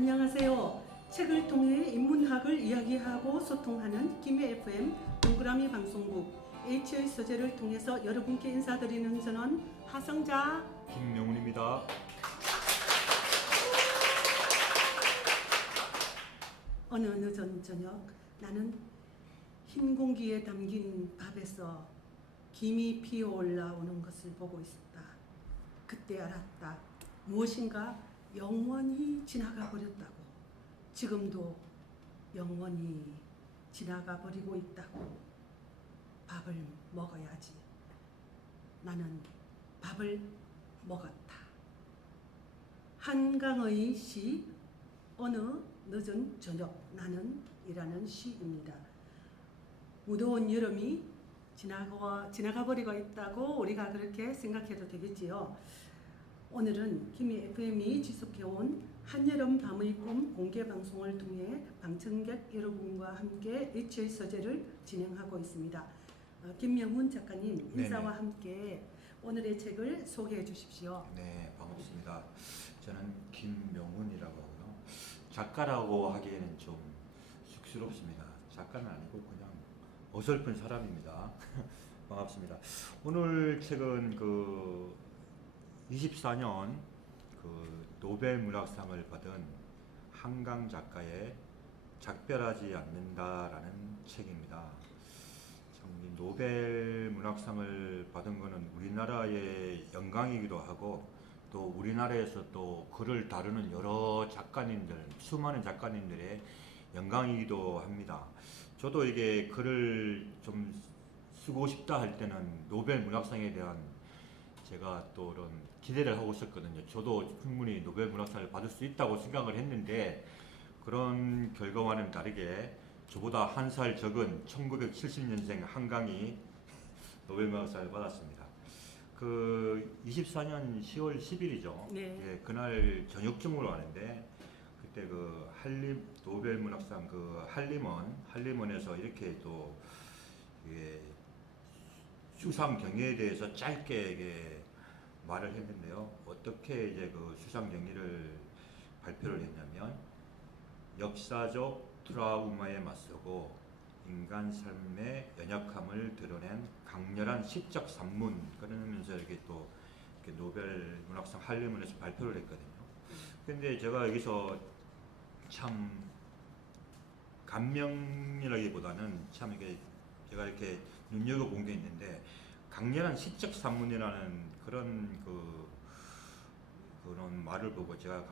안녕하세요. 책을 통해 인문학을 이야기하고 소통하는 김해 FM 동그라미 방송국 H의 서재를 통해서 여러분께 인사드리는 저는 하성자 김명훈입니다. 어느 늦은 저녁 나는 흰 공기에 담긴 밥에서 김이 피어 올라오는 것을 보고 있었다. 그때 알았다. 무엇인가 영원히 지나가 버렸다고. 지금도 영원히 지나가 버리고 있다고. 밥을 먹어야지. 나는 밥을 먹었다. 한강의 시 어느 늦은 저녁 나는 이라는 시입니다. 무더운 여름이 지나가 버리고 있다고 우리가 그렇게 생각해도 되겠지요. 오늘은 김해 FM이 지속해온 한여름 밤의 꿈 공개 방송을 통해 방청객 여러분과 함께 H의 서재를 진행하고 있습니다. 김명훈 작가님 인사와 함께 오늘의 책을 소개해 주십시오. 네, 반갑습니다. 저는 김명훈이라고 하고요. 작가라고 하기에는 좀 쑥스럽습니다. 작가는 아니고 그냥 어설픈 사람입니다. 반갑습니다. 오늘 책은 24년 노벨 문학상을 받은 한강 작가의 작별하지 않는다라는 책입니다. 참 노벨 문학상을 받은 것은 우리나라의 영광이기도 하고 또 우리나라에서 또 글을 다루는 여러 작가님들, 수많은 작가님들의 영광이기도 합니다. 저도 이게 글을 좀 쓰고 싶다 할 때는 노벨 문학상에 대한 제가 또 이런 기대를 하고 있었거든요. 저도 충분히 노벨 문학상을 받을 수 있다고 생각을 했는데 그런 결과와는 다르게 저보다 한 살 적은 1970년생 한강이 노벨 문학상을 받았습니다. 24년 10월 10일이죠. 네. 예, 그날 저녁쯤으로 아는데 그때 노벨 문학상 한림원에서 이렇게 또 수상 경위에 대해서 짧게 말을 했는데요. 어떻게 이제 수상 경위를 발표를 했냐면 역사적 트라우마에 맞서고 인간 삶의 연약함을 드러낸 강렬한 시적 산문 그러면서 이렇게 노벨 문학상 한림원에서 발표를 했거든요. 근데 제가 여기서 참 감명이라기보다는 참 이게 제가 이렇게 눈여겨본 게 있는데 강렬한 시적 산문이라는 그런 그런 말을 보고 제가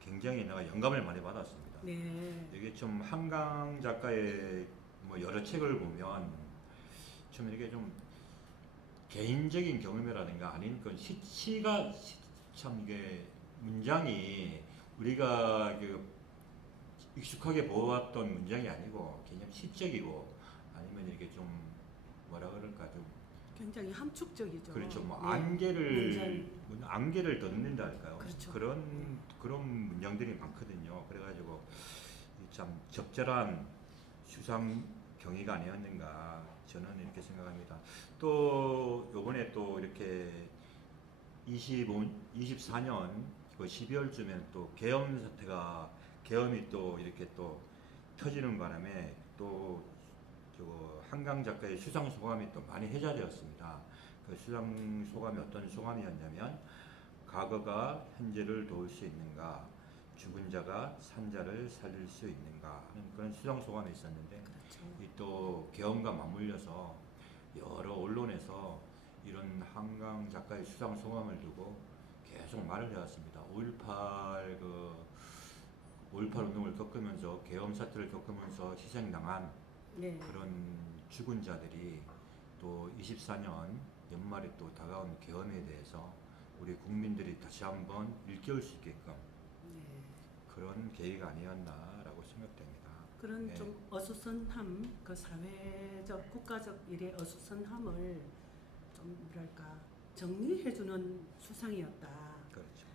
굉장히 내가 영감을 많이 받았습니다. 네. 이게 좀 한강 작가의 여러 책을 보면 좀 이렇게 좀 개인적인 경험이라든가 아닌 시가 참 이게 문장이 우리가 익숙하게 보았던 문장이 아니고 그냥 시적이고 아니면 이렇게 좀 뭐라 그럴까 좀 굉장히 함축적이죠. 그렇죠. 네. 안개를 덮는다 할까요? 그렇죠. 그런 문장들이 많거든요. 그래가지고 참 적절한 수상 경위가 아니었는가 저는 이렇게 생각합니다. 또 요번에 또 이렇게 24년 12월쯤에 또 계엄이 또 이렇게 또 터지는 바람에 또 한강 작가의 수상 소감이 또 많이 회자되었습니다. 그 수상 소감이 어떤 소감이었냐면 과거가 현재를 도울 수 있는가, 죽은 자가 산자를 살릴 수 있는가 하는 그런 수상 소감이 있었는데 그렇죠. 또 계엄과 맞물려서 여러 언론에서 이런 한강 작가의 수상 소감을 두고 계속 말을 해왔습니다. 5.18 운동을 겪으면서 계엄 사태를 겪으면서 희생당한 그런 죽은 자들이 또 24년 연말에 또 다가온 계엄에 대해서 우리 국민들이 다시 한번 일깨울 수 있게끔 그런 계기가 아니었나라고 생각됩니다. 그런 좀 어수선함, 사회적, 국가적 일의 어수선함을 좀 뭐랄까 정리해주는 수상이었다. 그렇죠.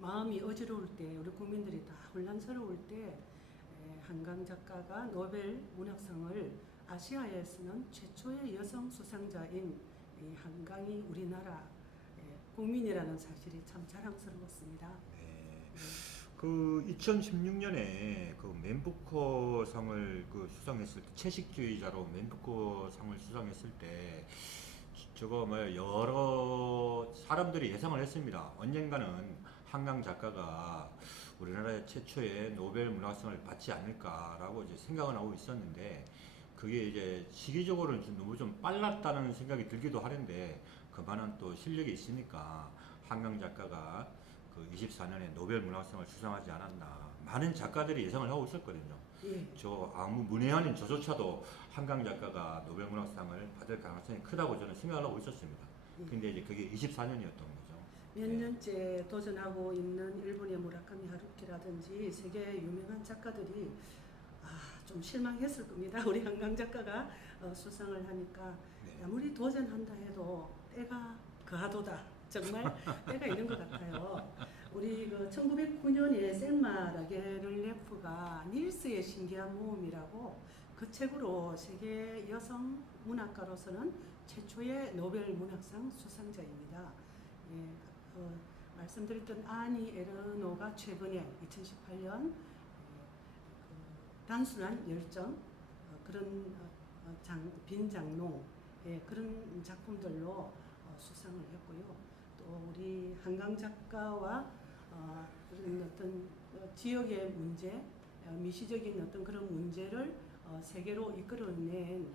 마음이 어지러울 때, 우리 국민들이 다 혼란스러울 때 한강 작가가 노벨 문학상을 아시아에서는 최초의 여성 수상자인 이 한강이 우리나라 국민이라는 사실이 참 자랑스러웠습니다. 네. 그 2016년에 그 맨부커상을 그 수상했을 때 채식주의자로 맨부커상을 수상했을 때 저거 뭐 여러 사람들이 예상을 했습니다. 언젠가는 한강 작가가 우리나라의 최초의 노벨 문학상을 받지 않을까라고 이제 생각을 하고 있었는데 그게 이제 시기적으로는 너무 좀 빨랐다는 생각이 들기도 하는데 그만한 또 실력이 있으니까 한강 작가가 그 24년에 노벨 문학상을 수상하지 않았나 많은 작가들이 예상을 하고 있었거든요. 예. 저 아무 문외한인 저조차도 한강 작가가 노벨 문학상을 받을 가능성이 크다고 저는 생각을 하고 있었습니다. 예. 근데 이제 그게 24년이었던 거죠. 몇 네. 년째 도전하고 있는 일본의 무라카미 하루키라든지 세계 유명한 작가들이 좀 실망했을 겁니다. 우리 한강 작가가 수상을 하니까 네. 아무리 도전한다 해도 때가 그하도다. 정말 때가 있는 것 같아요. 우리 그 1909년에 셀마 라게를레프가 닐스의 신기한 모험이라고 그 책으로 세계 여성 문학가로서는 최초의 노벨 문학상 수상자입니다. 예, 말씀드렸던 아니 에르노가 최근에 2018년 단순한 열정 그런 빈 장롱 그런 작품들로 수상을 했고요. 또 우리 한강 작가와 그런 어떤 지역의 문제, 미시적인 어떤 그런 문제를 세계로 이끌어낸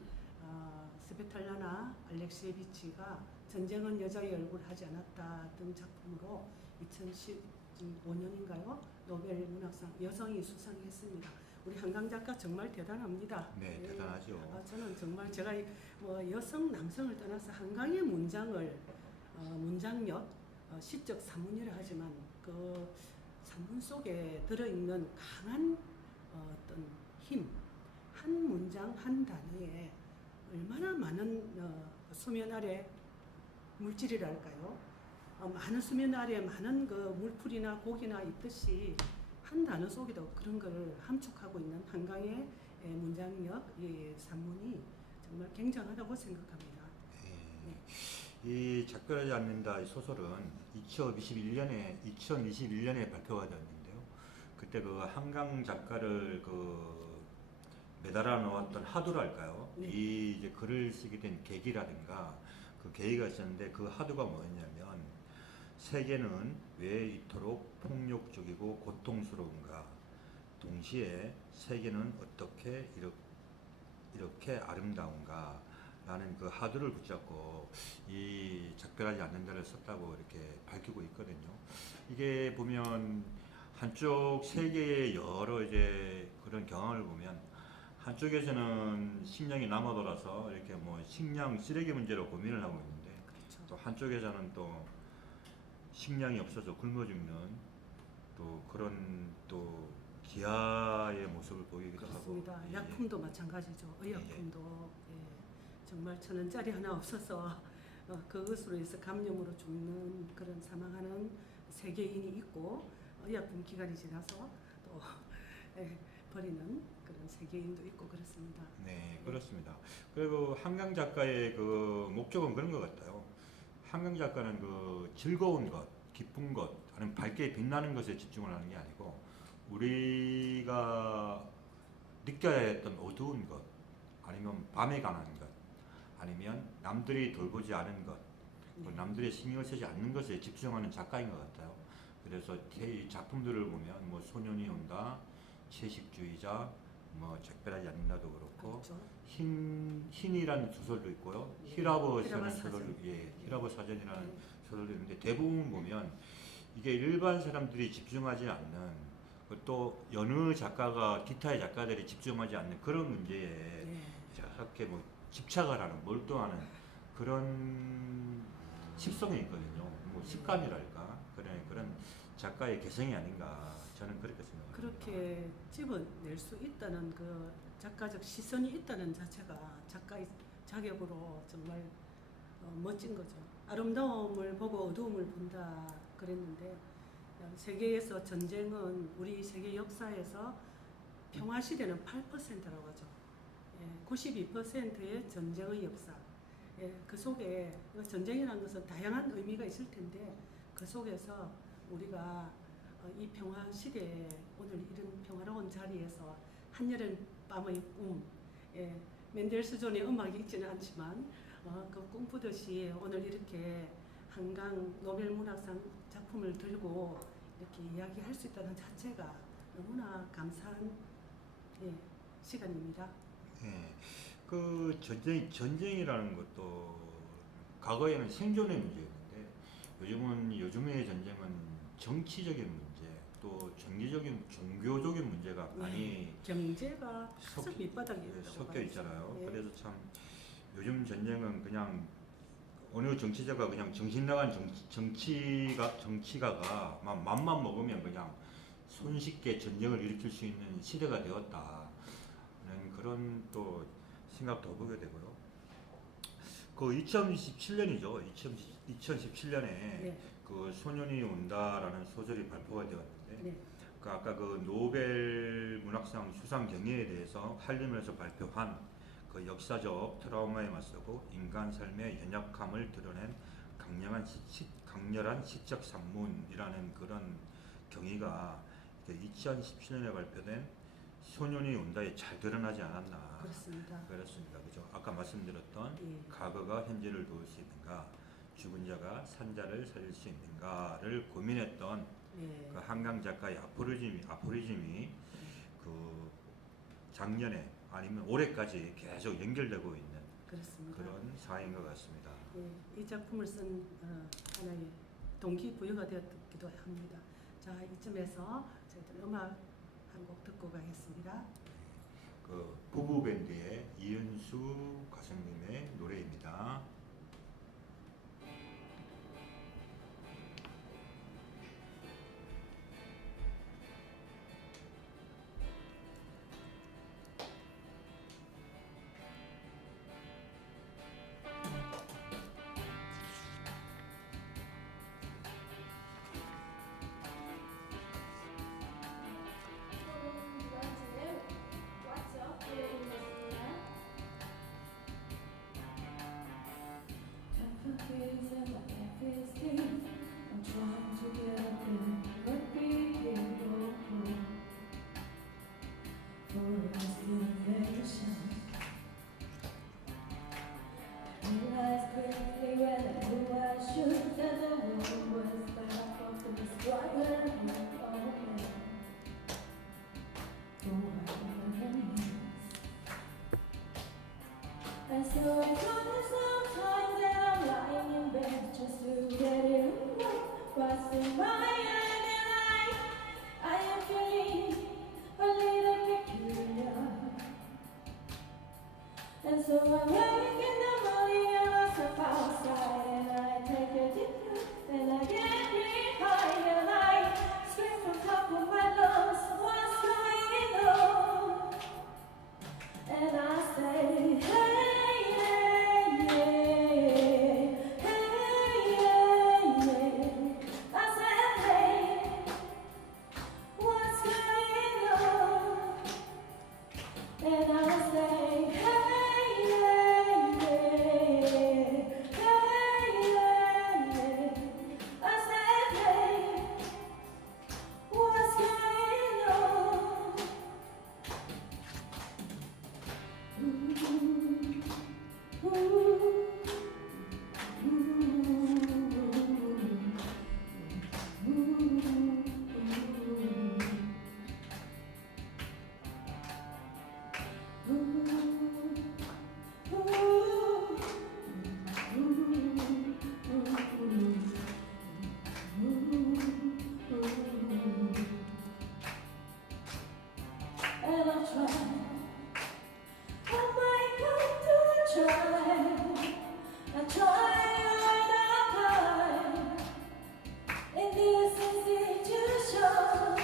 스베탈라나 알렉시에비치가 전쟁은 여자의 얼굴 하지 않았다 등 작품으로 2015년인가요? 노벨 문학상 여성이 수상했습니다. 우리 한강 작가 정말 대단합니다. 네, 대단하죠. 저는 정말 제가 뭐 여성 남성을 떠나서 한강의 문장을 문장력 시적 산문이라 하지만 그 산문 속에 들어있는 강한 어떤 힘, 한 문장 한 단어에 얼마나 많은 수면 아래 물질이랄까요? 많은 수면 아래 많은 그 물풀이나 고기나 있듯이 한 단어 속에도 그런 걸 함축하고 있는 한강의 문장력, 산문이 정말 굉장하다고 생각합니다. 네. 이 작별하지 않는다 이 소설은 2021년에 발표가 되었는데요. 그때 그 한강 작가를 그 매달아 놓았던 하두랄까요? 네. 이 이제 글을 쓰게 된 계기라든가 그 계기가 있었는데 그 하두가 뭐였냐면 세계는 왜 이토록 폭력적이고 고통스러운가? 동시에 세계는 어떻게 이렇게 아름다운가? 라는 그 하두를 붙잡고 이 작별하지 않는다를 썼다고 이렇게 밝히고 있거든요. 이게 보면 한쪽 세계의 여러 이제 그런 경험을 보면 한쪽에서는 식량이 남아돌아서 이렇게 뭐 식량 쓰레기 문제로 고민을 하고 있는데 그렇죠. 또 한쪽에서는 또 식량이 없어서 굶어 죽는 또 그런 또 기아의 모습을 보이기도 그렇습니다. 하고 약품도 마찬가지죠. 의약품도 정말 1,000원짜리 하나 없어서 그것으로 해서 감염으로 죽는 그런 사망하는 세계인이 있고 의약품 기간이 지나서 또 버리는 그런 세계인도 있고 그렇습니다. 네, 그렇습니다. 그리고 한강 작가의 그 목적은 그런 것 같아요. 한강 작가는 그 즐거운 것, 기쁜 것, 아니면 밝게 빛나는 것에 집중을 하는 게 아니고 우리가 느껴야 했던 어두운 것, 아니면 밤에 관한 것, 아니면 남들이 돌보지 않은 것, 남들의 신경을 쓰지 않는 것에 집중하는 작가인 것 같아요. 그래서 이 작품들을 보면 뭐 소년이 온다, 채식주의자, 뭐 작별하지 않는다도 그렇고 그렇죠. 흰이라는 소설도 있고요. 네. 히라버라는 사전. 소설도 히라버 사전이라는 네. 소설도 있는데 대부분 보면 이게 일반 사람들이 집중하지 않는 또 여느 작가가 기타의 작가들이 집중하지 않는 그런 문제에 저렇게 뭐 집착을 하는 몰두하는 그런 습성이 있거든요. 뭐 습관이랄까 그런 작가의 개성이 아닌가 저는 그렇게 생각합니다. 그렇게 집어낼 수 있다는 그 작가적 시선이 있다는 자체가 작가의 자격으로 정말 멋진 거죠. 아름다움을 보고 어두움을 본다 그랬는데 세계에서 전쟁은 우리 세계 역사에서 평화 시대는 8%라고 하죠. 92%의 전쟁의 역사. 그 속에 전쟁이라는 것은 다양한 의미가 있을 텐데 그 속에서 우리가 이 평화 시대에 오늘 이런 평화로운 자리에서 한여름 밤의 꿈, 예, 맨델스존의 음악이 있지는 않지만 그 꿈꾸듯이 오늘 이렇게 한강 노벨 문학상 작품을 들고 이렇게 이야기할 수 있다는 자체가 너무나 감사한 예, 시간입니다. 예, 그 전쟁이라는 것도 과거에는 생존의 문제였는데 요즘의 전쟁은 정치적인 문제, 또 정치적인 종교적인 문제가 많이 경제가 썩 밑바닥에 섞여 있잖아요. 예. 그래서 참 요즘 전쟁은 그냥 어느 정치자가 그냥 정신 나간 정치가가 맘만 먹으면 그냥 손쉽게 전쟁을 일으킬 수 있는 시대가 되었다. 그런 또 생각도 해보게 되고요. 그 2017년이죠. 2017년에 네. 그 소년이 온다라는 소설이 발표가 되었는데, 네. 그 아까 그 노벨 문학상 수상 경위에 대해서 한림에서 발표한 그 역사적 트라우마에 맞서고 인간 삶의 연약함을 드러낸 강렬한 시적 산문이라는 그런 경위가 2017년에 발표된 소년이 온다에 잘 드러나지 않았나. 그렇습니다. 그렇습니다. 그죠? 아까 말씀드렸던 예. 과거가 현재를 도울 수 있는가, 죽은 자가 산자를 살릴 수 있는가를 고민했던 예. 그 한강 작가의 아포리즘이 그 작년에 아니면 올해까지 계속 연결되고 있는 그렇습니다. 그런 사인 것 같습니다. 예, 이 작품을 쓴 하나의 동기부여가 되었기도 합니다. 자, 이쯤에서 저희들 음악 한 곡 듣고 가겠습니다. 그 부부 밴드의 이은수 가수님의 노래입니다. I'm trying to get up and but people for destination. I realized quickly when I knew I should that the world was back off to the struggle of man. And so I thought sometimes that I'm lying in bed just to get it right. What's in my head and I am feeling a little peculiar. And so I'm awake in the morning and I step outside and I take a deep breath and I get really high and I scream from top of my lungs, what's going on? And I say, hey, yeah, yeah, hey, yeah, yeah. I said, hey, what's going on? And I say, hey, yeah, yeah, hey, yeah, yeah. I said, hey, what's going on? And I try. Oh my God, do I try? I try all the time in this institution,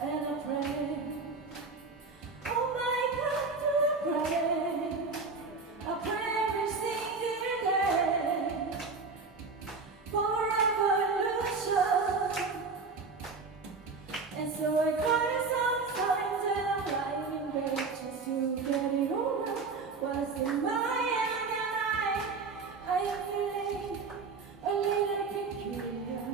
and I pray. Oh my God, do I pray? I pray every single day for revolution, and so I cry sometimes and I'm lying in bed just to get it over. What's in my head and I am feeling a little peculiar.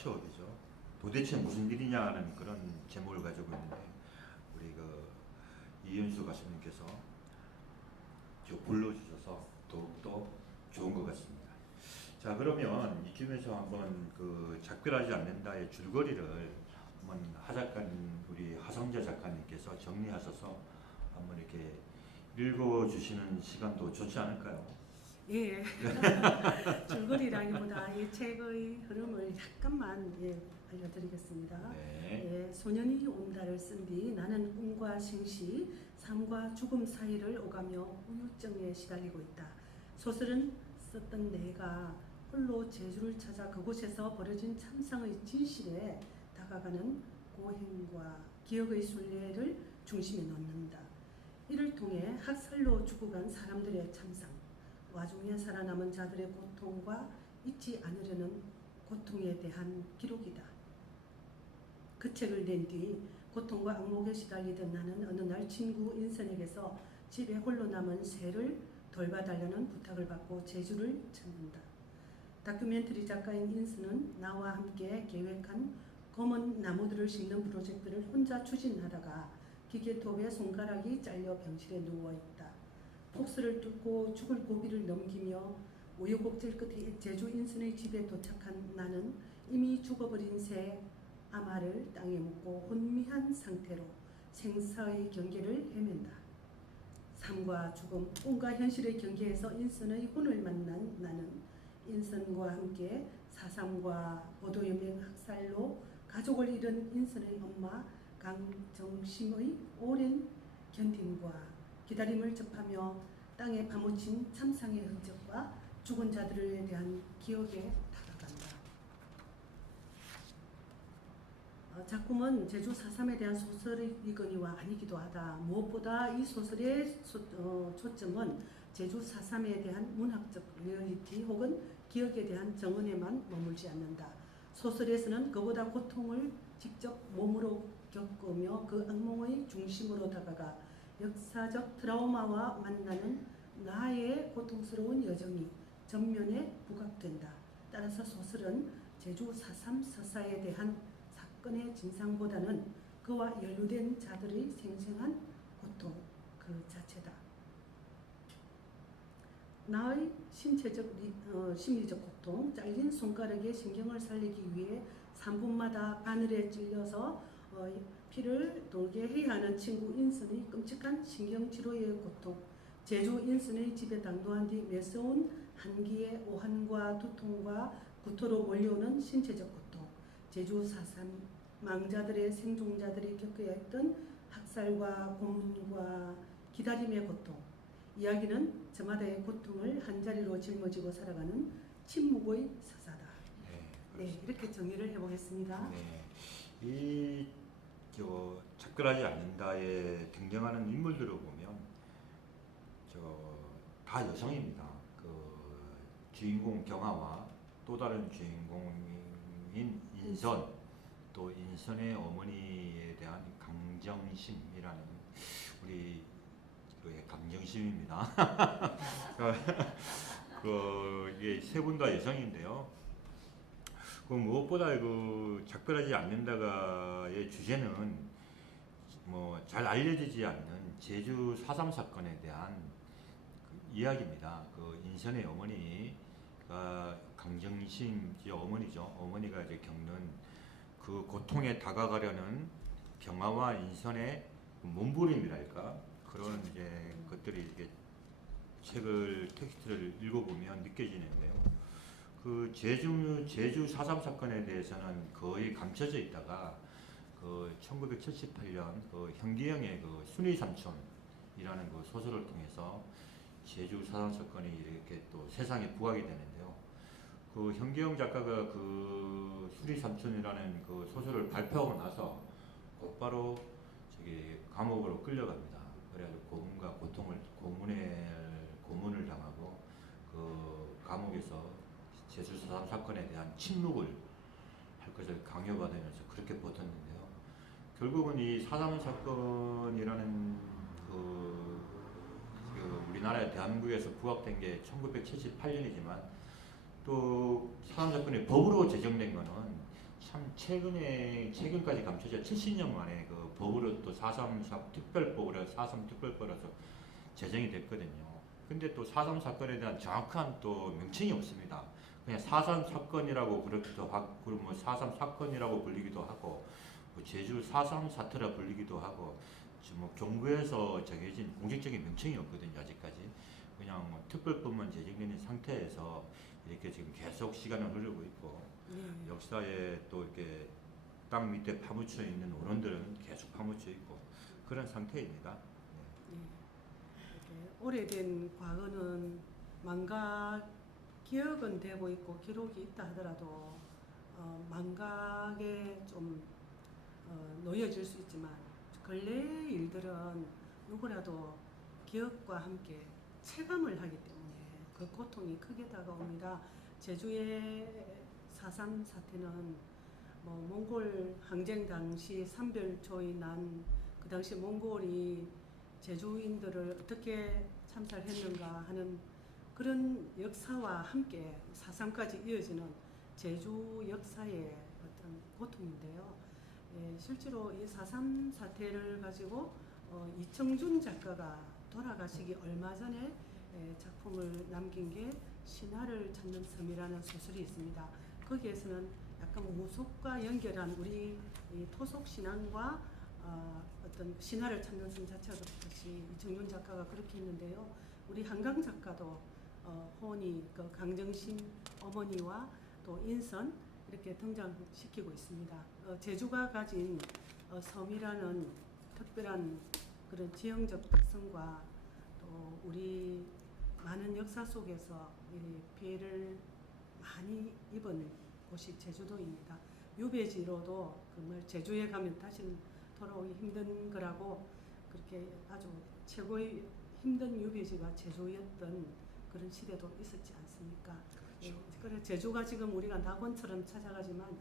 추억이죠. 도대체 무슨 일이냐는 그런 제목을 가지고 있는데 우리 그 이윤수 가수님께서 저 불러주셔서 더욱더 좋은 것 같습니다. 자, 그러면 이쯤에서 한번 그 작별하지 않는다의 줄거리를 한번 우리 하성재 작가님께서 정리하셔서 한번 이렇게 읽어주시는 시간도 좋지 않을까요? 예. 줄거리라기보다 이 책의 흐름을 약간만 알려드리겠습니다. 네. 예, 소년이 온다를 쓴 뒤 나는 꿈과 생시, 삶과 죽음 사이를 오가며 우유증에 시달리고 있다. 소설은 썼던 내가 홀로 제주를 찾아 그곳에서 벌어진 참상의 진실에 다가가는 고행과 기억의 순례를 중심에 놓는다. 이를 통해 학살로 죽어간 사람들의 참상, 와중에 살아남은 자들의 고통과 잊지 않으려는 고통에 대한 기록이다. 그 책을 낸 뒤 고통과 악몽에 시달리던 나는 어느 날 친구 인선에게서 집에 홀로 남은 새를 돌봐달라는 부탁을 받고 제주를 찾는다. 다큐멘터리 작가인 인선은 나와 함께 계획한 검은 나무들을 심는 프로젝트를 혼자 추진하다가 기계톱에 손가락이 잘려 병실에 누워있다. 폭스를 뚫고 죽을 고비를 넘기며 우여곡절 끝에 제주 인선의 집에 도착한 나는 이미 죽어버린 새 아마를 땅에 묻고 혼미한 상태로 생사의 경계를 헤맨다. 삶과 죽음, 꿈과 현실의 경계에서 인선의 혼을 만난 나는 인선과 함께 4.3과 보도연맹 학살로 가족을 잃은 인선의 엄마 강정심의 오랜 견딤과 기다림을 접하며 땅에 파묻힌 참상의 흔적과 죽은 자들에 대한 기억에 다가간다. 작품은 제주 4.3에 대한 소설이거니와 아니기도 하다. 무엇보다 이 소설의 초점은 제주 4.3에 대한 문학적 리얼리티 혹은 기억에 대한 정언에만 머물지 않는다. 소설에서는 그보다 고통을 직접 몸으로 겪으며 그 악몽의 중심으로 다가가 역사적 트라우마와 만나는 나의 고통스러운 여정이 전면에 부각된다. 따라서 소설은 제주 4.3 서사에 대한 사건의 진상보다는 그와 연루된 자들의 생생한 고통 그 자체다. 나의 신체적, 심리적 고통, 잘린 손가락에 신경을 살리기 위해 3분마다 바늘에 찔려서 피를 돌게 해야 하는 친구 인선의 끔찍한 신경치료의 고통, 제주 인선의 집에 당도한 뒤 매서운 한기의 오한과 두통과 구토로 몰려오는 신체적 고통, 제주 4.3 망자들의 생존자들이 겪어야 했던 학살과 고문과 기다림의 고통, 이야기는 저마다의 고통을 한자리로 짊어지고 살아가는 침묵의 서사다. 네, 이렇게 정리를 해보겠습니다. 네, 작별하지 않는다에 등장하는 인물들을 보면 다 여성입니다. 그 주인공 경아와 또 다른 주인공인 인선, 또 인선의 어머니에 대한 강정심이라는 우리 강정심입니다. 이게 세 분 다 여성인데요. 그 무엇보다 그 작별하지 않는다가의 주제는 뭐 잘 알려지지 않는 제주 4.3 사건에 대한 그 이야기입니다. 그 인선의 어머니가 강정심 어머니죠. 어머니가 이제 겪는 그 고통에 다가가려는 경아와 인선의 몸부림이랄까 그런 이제 것들이 이게 책을 텍스트를 읽어보면 느껴지는데요. 그 제주 4.3 사건에 대해서는 거의 감춰져 있다가 그 1978년 그 현기영의 그 순위 삼촌이라는 그 소설을 통해서 제주 4.3 사건이 이렇게 또 세상에 부각이 되는데요. 그 현기영 작가가 그 순위 삼촌이라는 그 소설을 발표하고 나서 곧바로 감옥으로 끌려갑니다. 그래가지고 고문과 고통을 고문을 당하고 그 감옥에서 제주 4.3 사건에 대한 침묵을 할 것을 강요받으면서 그렇게 버텼는데요. 결국은 이 4.3 사건이라는 그 우리나라의 대한민국에서 부각된 게 1978년이지만 또 4.3 사건이 법으로 제정된 거는 참 최근까지 감춰져 70년 만에 그 법으로 또 4.3 특별법으로 4.3 특별법으로서 제정이 됐거든요. 근데 또 4.3 사건에 대한 정확한 또 명칭이 없습니다. 그냥 4.3 사건이라고 그러기도 하고, 뭐 4.3 사건이라고 불리기도 하고, 뭐 제주 4.3 사태라 불리기도 하고, 지금 뭐 정부에서 정해진 공식적인 명칭이 없거든요. 아직까지. 그냥 뭐 특별법만 제정된 상태에서 이렇게 지금 계속 시간을 흐르고 있고, 역사에 또 이렇게 땅 밑에 파묻혀 있는 원론들은 계속 파묻혀 있고 그런 상태입니다. 이렇게 오래된 과거는 기억은 되고 있고 기록이 있다 하더라도 망각에 좀 놓여질 수 있지만 근래의 일들은 누구라도 기억과 함께 체감을 하기 때문에 그 고통이 크게 다가옵니다. 제주의 4.3 사태는 뭐 몽골 항쟁 당시 산별초이 난 그 당시 몽골이 제주인들을 어떻게 참살했는가 하는 그런 역사와 함께 4.3까지 이어지는 제주 역사의 어떤 고통인데요. 실제로 이 4.3 사태를 가지고 이청준 작가가 돌아가시기 얼마 전에 작품을 남긴 게 신화를 찾는 섬이라는 소설이 있습니다. 거기에서는 약간 무속과 연결한 우리 이 토속 신앙과 어떤 신화를 찾는 섬 자체가 그렇듯이 이청준 작가가 그렇게 했는데요. 우리 한강 작가도 호은이 그 강정심 어머니와 또 인선 이렇게 등장시키고 있습니다. 제주가 가진 섬이라는 특별한 그런 지형적 특성과 또 우리 많은 역사 속에서 이 피해를 많이 입은 곳이 제주도입니다. 유배지로도 정말 제주에 가면 다시는 돌아오기 힘든 거라고 그렇게 아주 최고의 힘든 유배지가 제주였던 그런 시대도 있었지 않습니까? 그렇죠. 그래 제주가 지금 우리가 낙원처럼 찾아가지만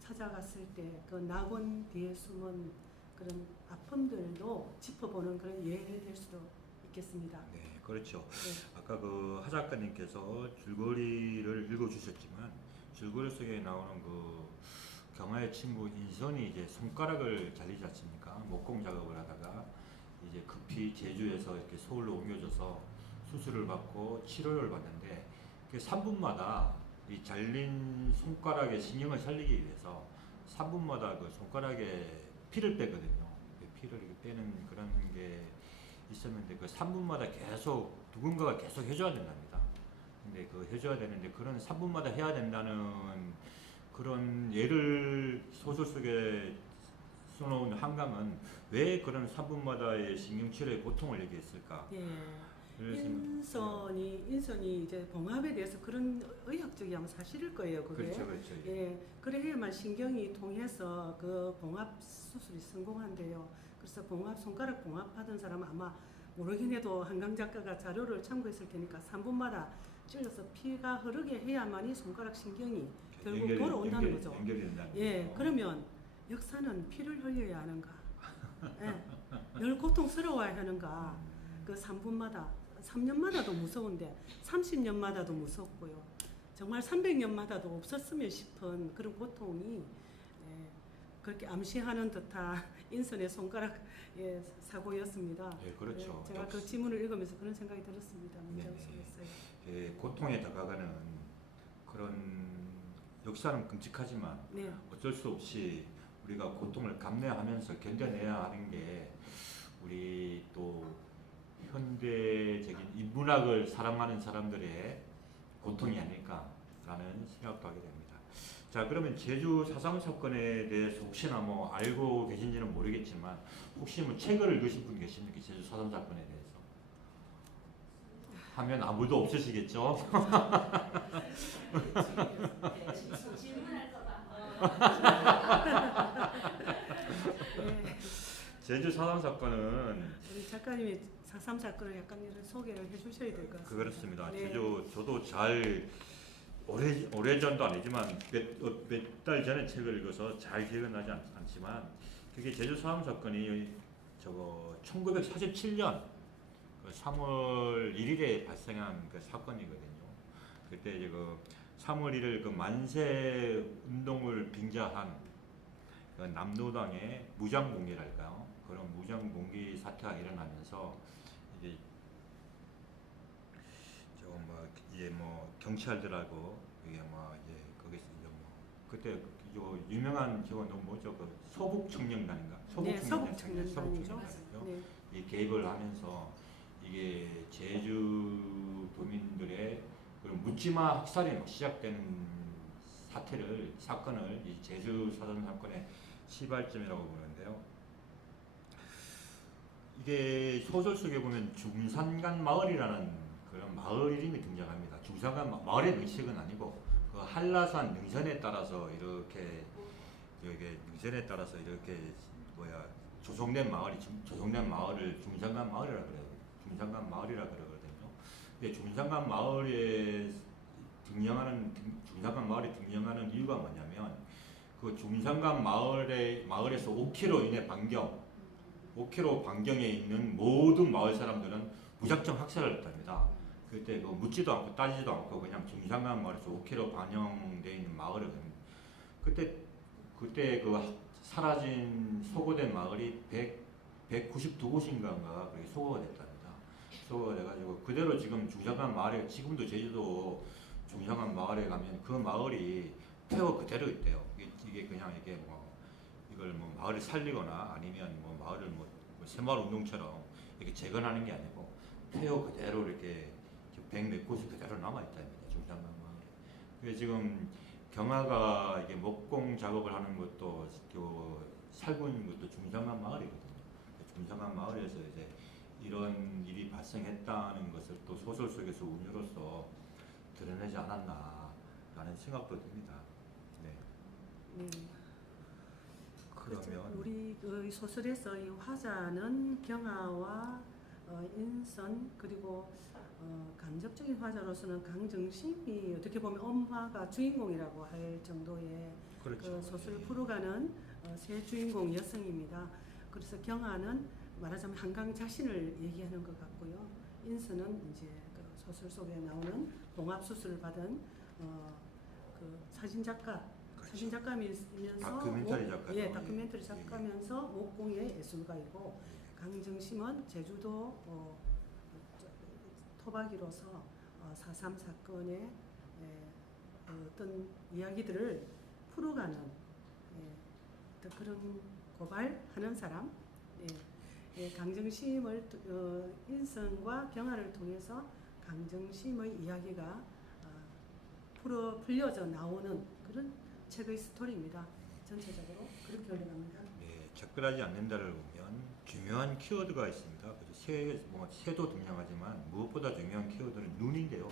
찾아갔을 때 그 낙원 뒤에 숨은 그런 아픔들도 짚어보는 그런 예를 될 수도 있겠습니다. 네, 그렇죠. 네. 아까 그 하 작가님께서 줄거리를 읽어주셨지만 줄거리 속에 나오는 그 경아의 친구 인선이 이제 손가락을 잘리지 않습니까? 목공 작업을 하다가 이제 급히 제주에서 이렇게 서울로 옮겨져서 수술을 받고 치료를 받는데 그 3분마다 이 잘린 손가락의 신경을 살리기 위해서 3분마다 그 손가락에 피를 빼거든요. 피를 이렇게 빼는 그런 게 있었는데 그 3분마다 계속 누군가가 계속 해줘야 된답니다. 근데 그 해줘야 되는데 그런 3분마다 해야 된다는 그런 예를 소설 속에 써놓은 한강은 왜 그런 3분마다의 신경치료의 고통을 얘기했을까? 예. 그래서 인선이 이제 봉합에 대해서 그런 의학적이면 사실일 거예요. 그게. 그렇죠, 그렇죠. 예. 그래야만 신경이 통해서 그 봉합 수술이 성공한대요. 그래서 손가락 봉합하던 사람은 아마 모르긴 해도 한강 작가가 자료를 참고했을 테니까 3분마다 찔러서 피가 흐르게 해야만이 손가락 신경이 결국 돌아온다는 거죠. 연결이 된다는 예, 거죠. 그러면 역사는 피를 흘려야 하는가? 예, 늘 고통스러워야 하는가? 그 3분마다, 3년마다도 무서운데 30년마다도 무섭고요. 정말 300년마다도 없었으면 싶은 그런 고통이 그렇게 암시하는 듯한 인선의 손가락 사고였습니다. 예, 그렇죠. 제가 그 지문을 읽으면서 그런 생각이 들었습니다. 문장 네네. 속에서요. 예, 고통에 다가가는 그런 역사는 끔찍하지만 네. 어쩔 수 없이 우리가 고통을 감내하면서 견뎌내야 하는 게 우리 또 현대적인 인문학을 사랑하는 사람들의 고통이 아닐까라는 생각도 하게 됩니다. 자, 그러면 제주 4.3 사건에 대해서 혹시나 뭐 알고 계신지는 모르겠지만 혹시 뭐 책을 읽으신 분 계십니까? 제주 4.3 사건에 대해서 하면 아무도 없으시겠죠? 제주 4.3 사건은 우리 작가님이 4.3 사건을 약간 이런 소개를 해주셔야 될 것 같습니다. 그렇습니다. 네. 저도 잘 오래전도 아니지만 몇 달 전에 책을 읽어서 잘 기억은 나지 않지만 그게 제주 4.3 사건이 1947년 3월 1일에 발생한 그 사건이거든요. 그때 이제 3월 1일 그 만세 운동을 빙자한 그 남로당의 무장봉기랄까요? 그런 무장봉기 사태가 일어나면서 이제 저뭐 이제 뭐 경찰들하고 이게 뭐 이제 거기서 이제 뭐 그때 요 유명한 저거 너 뭐죠? 그 소북청년단인가? 네, 소북청년단. 서북청년단이죠. 소북청년단이죠. 네. 이 개입을 하면서 이게 제주 도민들의 그런 묻지마 학살이 막 시작된 사건을 이 제주 사전 사건의 시발점이라고 보는데요. 이게 소설 속에 보면 중산간 마을이라는 그런 마을 이름이 등장합니다. 중산간 마을의 명칭은 아니고 그 한라산 능선에 따라서 이렇게 이게 능선에 따라서 이렇게 뭐야 조성된 마을을 중산간 마을이라 그래요. 중산간 마을이라 그러거든요. 근데 중산간 마을에 중산간 마을이 등장하는 이유가 뭐냐면 그 중산간 마을에서 5km 이내 반경 5km 반경에 있는 모든 마을 사람들은 무작정 학살을 했답니다. 그때 그 묻지도 않고 따지지도 않고 그냥 중산간 마을에서 5km 반영되어 있는 마을을 그때 그 사라진 소거된 마을이 192곳인가가 그렇게 소거가 됐답니다. 소거가 돼가지고 그대로 지금 중산간 마을에 지금도 제주도 중산간 마을에 가면 그 마을이 폐허 그대로 있대요. 이게 그냥 이게 뭐 이걸 뭐 마을을 살리거나 아니면 뭐 마을을 뭐 새마을 운동처럼 이렇게 재건하는 게 아니고 폐허 그대로 이렇게 100몇 곳이 그대로 남아 있답니다. 중산간 마을에. 그래서 지금 경화가 이게 목공 작업을 하는 것도 살고 있는 것도 중산간 마을이거든요. 중산간 마을에서 이제 이런 일이 발생했다는 것을 또 소설 속에서 운유로서 드러내지 않았나라는 생각도 듭니다. 네. 그렇죠. 그러면 우리 그 소설에서 이 화자는 경아와 인선 그리고 간접적인 화자로서는 강정심이 어떻게 보면 엄마가 주인공이라고 할 정도의 그렇죠. 그 소설을 풀어가는 세 주인공 여성입니다. 그래서 경아는 말하자면 한강 자신을 얘기하는 것 같고요. 인선은 이제 그 소설 속에 나오는 봉합 수술을 받은 그 사진 작가면서 다큐멘터리 작가죠. 예, 다큐멘터리 작가면서 목공의 예술가이고 강정심은 제주도 토박이로서 4.3 사건의 어떤 이야기들을 풀어가는 어떤 그런 고발하는 사람. 강정심을 인성과 경화를 통해서 강정심의 이야기가 풀려져 나오는 그런 책의 스토리입니다. 전체적으로 그렇게 흘러갑니다. 네, 작별하지 않는다를 보면 중요한 키워드가 있습니다. 새도 등장하지만 무엇보다 중요한 키워드는 눈인데요.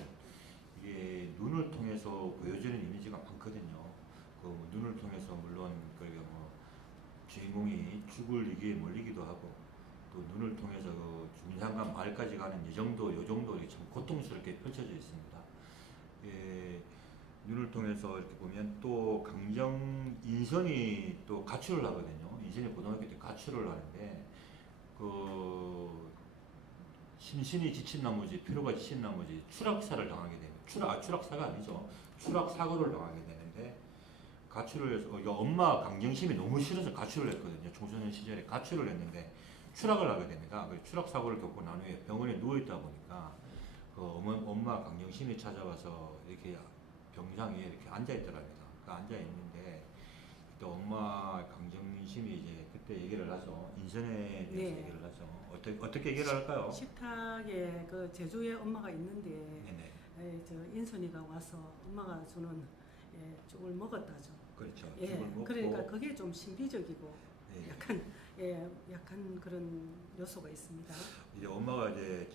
이게 눈을 통해서 보여지는 이미지가 많거든요. 그 눈을 통해서 물론 뭐 주인공이 죽을 위기에 몰리기도 하고 또 눈을 통해서 그 중산간 마을까지 가는 요 정도 참 고통스럽게 펼쳐져 있습니다. 눈을 통해서 이렇게 보면 또 인선이 또 가출을 하거든요. 인선이 고등학교 때 가출을 하는데 그 심신이 지친 나머지 피로가 지친 나머지 추락사를 당하게 됩니다. 추락사가 아니죠. 추락사고를 당하게 되는데 가출을 해서 엄마 강정심이 너무 싫어서 가출을 했거든요. 청소년 시절에 가출을 했는데 추락을 하게 됩니다. 추락사고를 겪고 난 후에 병원에 누워있다 보니까 그 엄마 강정심이 찾아와서 이렇게 병상 위에 이렇게 앉아있더랍니다. 앉아있는데 또 엄마 강정심이 이제 그때 얘기를 하죠. 인선에 대해서 네. 얘기를 하죠. 어떻게 얘기를 할까요? 식탁에 그 제주에 엄마가 있는데 네네. 저 인선이가 와서 엄마가 주는 죽을 먹었다죠. 그렇죠. 예, 죽을 먹고 그러니까 그게 좀 신비적이고 네. 약간 그런 요소가 있습니다. 이제 엄마가 이제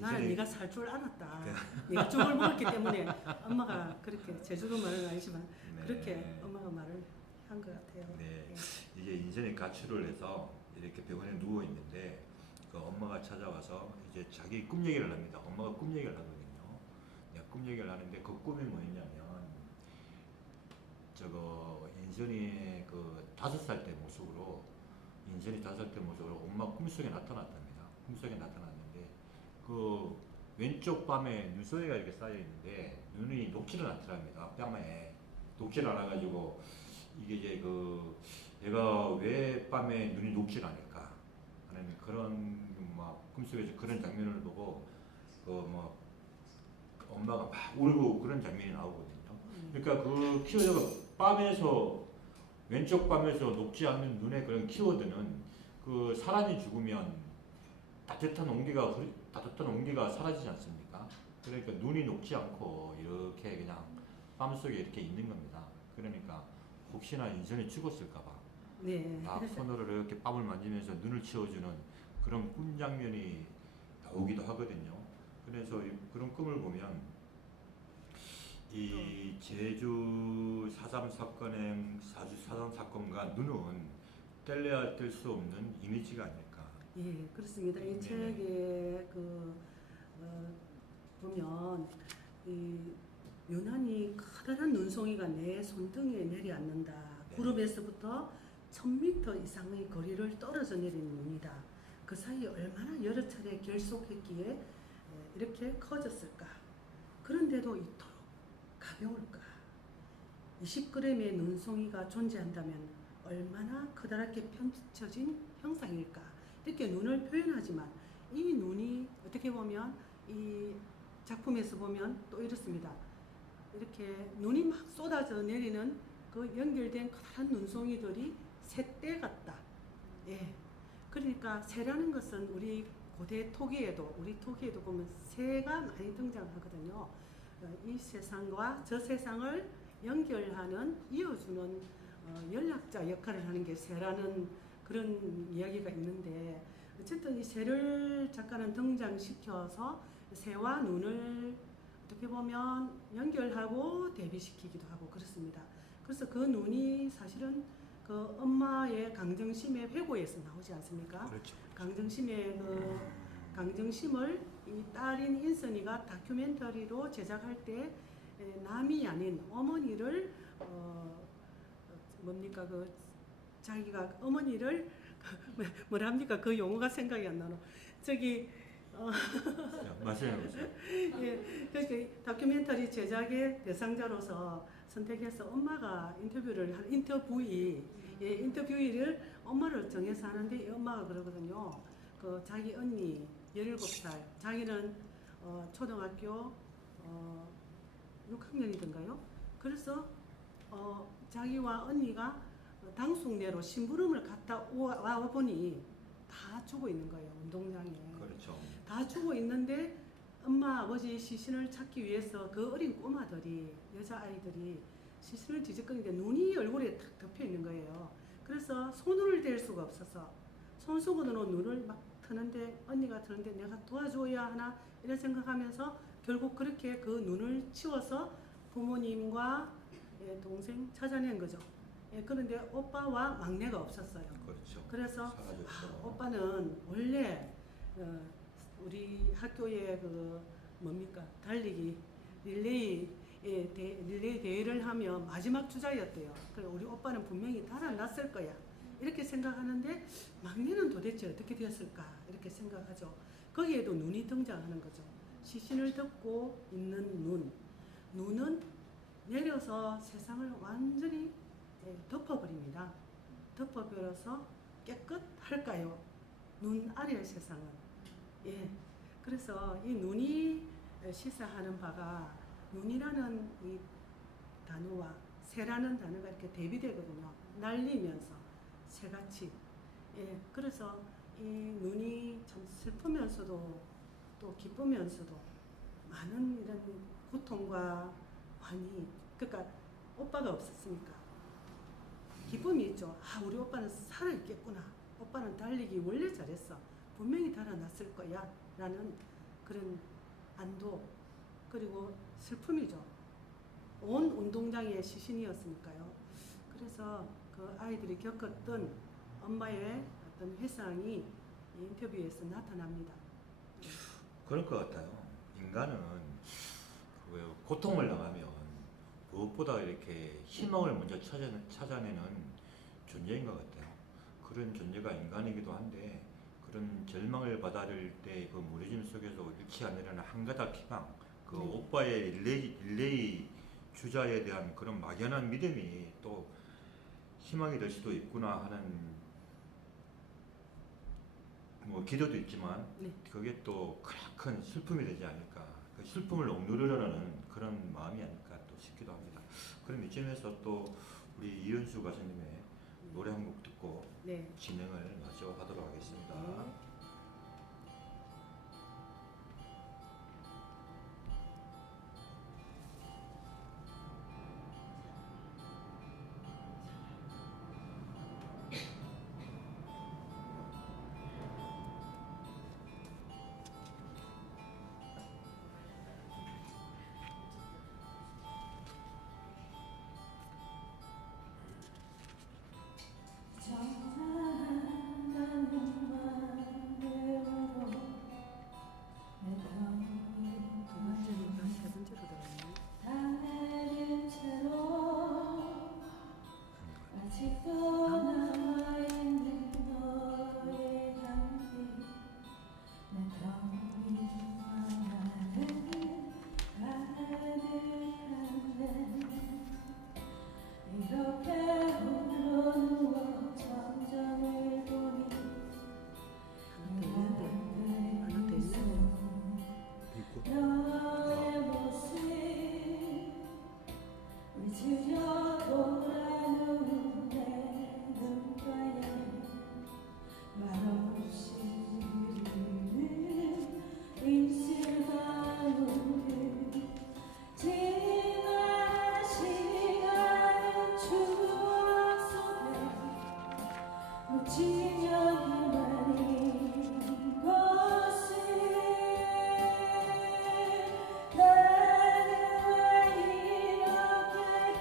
나는 네가 살 줄 알았다. 네가 죽을 먹었기 때문에 엄마가 그렇게 제주도 말은 아니지만 네. 그렇게 엄마가 말을 한 것 같아요. 네. 예. 이제 인선이 가출을 해서 이렇게 병원에 누워 있는데 그 엄마가 찾아와서 이제 자기 꿈 얘기를 합니다. 엄마가 꿈 얘기를 하거든요. 꿈 얘기를 하는데 그 꿈이 뭐였냐면 인선이 그 5살 때 모습으로 엄마 꿈속에 나타났답니다. 꿈속에 나타났는데 그 왼쪽 밤에 눈송이가 이렇게 쌓여 있는데 눈이 녹지를 않더랍니다. 뺨에 녹지를 않아가지고 이게 이제 그 얘가 왜 밤에 눈이 녹지를 않을까 하는 그런 막 꿈속에서 그런 장면을 보고 그 뭐 엄마가 막 울고 그런 장면이 나오거든요. 그러니까 그 키워드가 밤에서 왼쪽 밤에서 녹지 않는 눈의 그런 키워드는 그 사람이 죽으면 따뜻한 온기가 사라지지 않습니까? 그러니까 눈이 녹지 않고 이렇게 그냥 밤속에 이렇게 있는 겁니다. 그러니까 혹시나 인선이 죽었을까봐 네. 막 손으로 이렇게 뺨을 만지면서 눈을 치워주는 그런 꿈 장면이 나오기도 하거든요. 그래서 그런 꿈을 보면 이 제주 4.3 사건과 눈은 뗄래야 뗄 수 없는 이미지가 아닐까. 예, 그렇습니다. 이 네. 책에 보면 이 유난히 커다란 눈송이가 내 손등에 내려앉는다. 네. 구름에서부터 1000m 이상의 거리를 떨어져 내리는 눈이다. 그 사이에 얼마나 여러 차례 결속했기에 이렇게 커졌을까. 그런데도 이토록 가벼울까. 20g의 눈송이가 존재한다면 얼마나 커다랗게 펼쳐진 형상일까. 이렇게 눈을 표현하지만 이 눈이 어떻게 보면 이 작품에서 보면 또 이렇습니다. 이렇게 눈이 막 쏟아져 내리는 그 연결된 커다란 눈송이들이 새떼 같다. 예. 그러니까 새라는 것은 우리 고대 토기에도 보면 새가 많이 등장하거든요. 이 세상과 저 세상을 연결하는 이어주는 연락자 역할을 하는 게 새라는 그런 이야기가 있는데 어쨌든 이 새를 작가는 등장시켜서 새와 눈을 어떻게 보면 연결하고 대비시키기도 하고 그렇습니다. 그래서 그 눈이 사실은 그 엄마의 강정심의 회고에서 나오지 않습니까? 그렇죠. 강정심의 강정심을 이 딸인 인선이가 다큐멘터리로 제작할 때 남이 아닌 어머니를 뭡니까 그 자기가 어머니를 뭐랍니까 그 용어가 생각이 안 나노. 저기 맞아요. 예, 그렇게 다큐멘터리 제작의 대상자로서 선택해서 엄마가 인터뷰이를 엄마를 정해서 하는데 이 엄마가 그러거든요. 그 자기 언니 17살, 자기는 초등학교 6학년이던가요? 그래서 자기와 언니가 당숙내로 심부름을 갔다 와 보니 다 죽어 있는 거예요. 운동장에. 그렇죠. 다 죽어 있는데 엄마 아버지 시신을 찾기 위해서 그 어린 꼬마들이 여자아이들이 시신을 뒤적거리는데 눈이 얼굴에 탁 덮여 있는 거예요. 그래서 손을 댈 수가 없어서 손수건으로 눈을 막 트는데 언니가 트는데 내가 도와줘야 하나 이런 생각하면서 결국 그렇게 그 눈을 치워서 부모님과 동생 찾아낸 거죠. 그런데 오빠와 막내가 없었어요. 그렇죠. 그래서 사라졌죠. 오빠는 원래 우리 학교에 그 뭡니까 달리기 릴레이 대회를 하면 마지막 주자였대요. 그래 우리 오빠는 분명히 달아났을 거야. 이렇게 생각하는데 막내는 도대체 어떻게 되었을까 이렇게 생각하죠. 거기에도 눈이 등장하는 거죠. 시신을 덮고 있는 눈은 내려서 세상을 완전히 덮어버립니다. 덮어버려서 깨끗할까요? 눈 아래의 세상은. 예. 그래서 이 눈이 시사하는 바가 눈이라는 이 단어와 새라는 단어가 이렇게 대비되거든요. 날리면서 새같이. 예. 그래서 이 눈이 참 슬프면서도 또 기쁘면서도 많은 이런 고통과 환희. 그러니까 오빠가 없었으니까 기쁨이 있죠. 아, 우리 오빠는 살아있겠구나. 오빠는 달리기 원래 잘했어. 분명히 달아났을 거야. 라는 그런 안도, 그리고 슬픔이죠. 온 운동장의 시신이었으니까요. 그래서 그 아이들이 겪었던 엄마의 어떤 회상이 이 인터뷰에서 나타납니다. 그럴 것 같아요. 인간은 고통을 당하면 무엇보다 이렇게 희망을 먼저 찾아내는 존재인 것 같아요. 그런 존재가 인간이기도 한데 그런 절망을 받아들일 때 그 무너짐 속에서 잃지 않으려는 한 가닥 희망, 그 네. 오빠의 릴레이 주자에 대한 그런 막연한 믿음이 또 희망이 될 수도 있구나 하는 뭐 기도도 있지만 네. 그게 또 큰 슬픔이 되지 않을까. 그 슬픔을 억누르려는 그런 마음이 아닐까 또 싶기도 합니다. 그럼 이쯤에서 또 우리 이은수 가수님의 노래 한 곡 듣고 네. 진행을 마저 하도록 하겠습니다. 네. 두 번째니까 세 번째로 들어가네. 당내린 채로 아직도 남아있는 너의 향기 내 텅빈 맘안에 가득한데 이렇게 홀로 누워 점점 일본이 하나 더 있는데. 하나 더 있는데. 있고. 너의 모습 잊으려 돌아누운 내 눈가에 말없이 흐르는 입술 방울을 지난 시간은 추억 속에 묻히면 희망인 것을 나는 왜 이렇게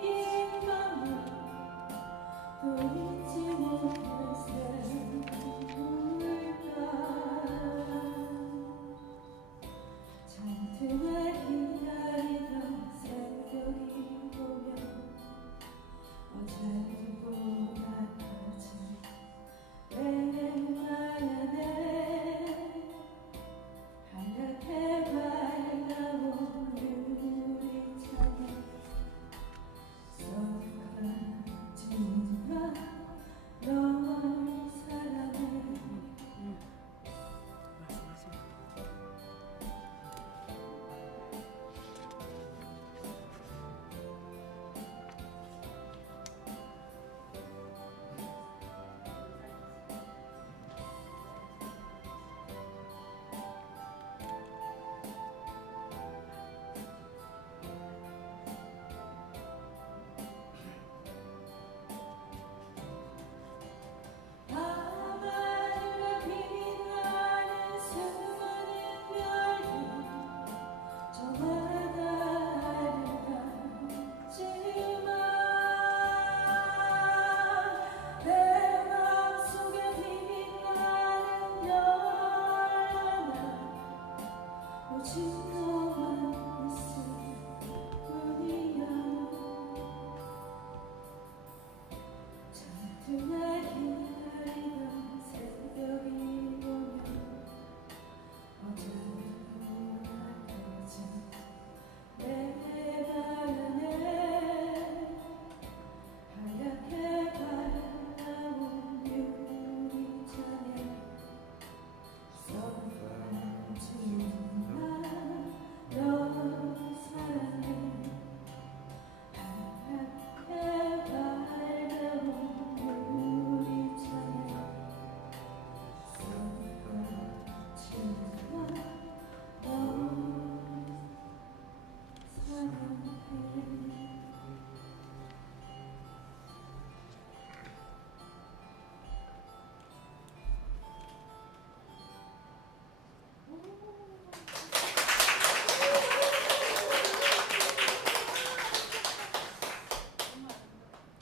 긴 맘을 또 잊지 못한 샘물까 잔뜩 날 기다리던 새벽이 오면 어제보다 같이 내 안에 하얗게 밝아온 유리창에 서가지마 널 사랑해 말씀하세요. 밤하늘에 빛나는 수많은 별들 저마다 아름답지만 내 맘속에 빛나는 별 하나 오직 너만 있을 뿐이야 잔뜩 날 기다리던 새벽이 오면 어제보다 커진 내 방 안에 하얗게 밝아온 유리창에 써가지마 널 사랑해 하얗게 밝아온 유리창에 써가지마 널 사랑해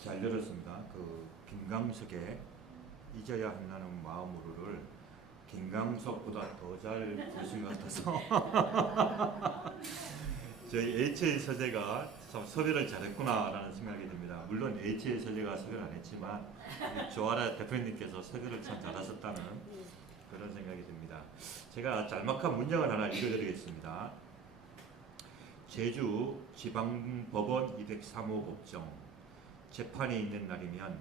잘 들었습니다. 그 김광석의 잊어야 한다는 마음으로를 김광석보다 더 잘 부르신 것 같아서 저희 HA 서재가 참 섭외를 잘했구나라는 생각이 듭니다. 물론 HA 서재가 섭외를 안 했지만 우리 조아라 대표님께서 섭외를 참 잘하셨다는 제가 짤막한 문장을 하나 읽어드리겠습니다. 제주 지방법원 203호 법정 재판이 있는 날이면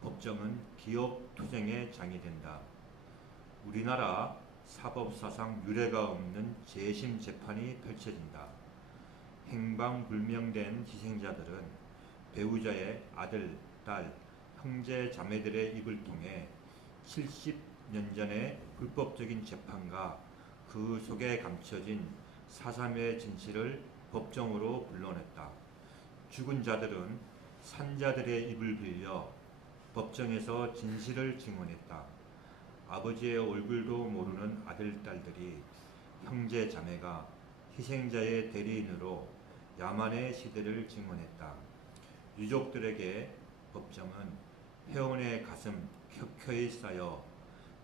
법정은 기업 투쟁의 장이 된다. 우리나라 사법사상 유례가 없는 재심 재판이 펼쳐진다. 행방불명된 희생자들은 배우자의 아들, 딸, 형제, 자매들의 입을 통해 70년 전의 불법적인 재판과 그 속에 감춰진 4.3의 진실을 법정으로 불러냈다. 죽은 자들은 산자들의 입을 빌려 법정에서 진실을 증언했다. 아버지의 얼굴도 모르는 아들, 딸들이 형제, 자매가 희생자의 대리인으로 야만의 시대를 증언했다. 유족들에게 법정은 회원의 가슴 켜켜이 쌓여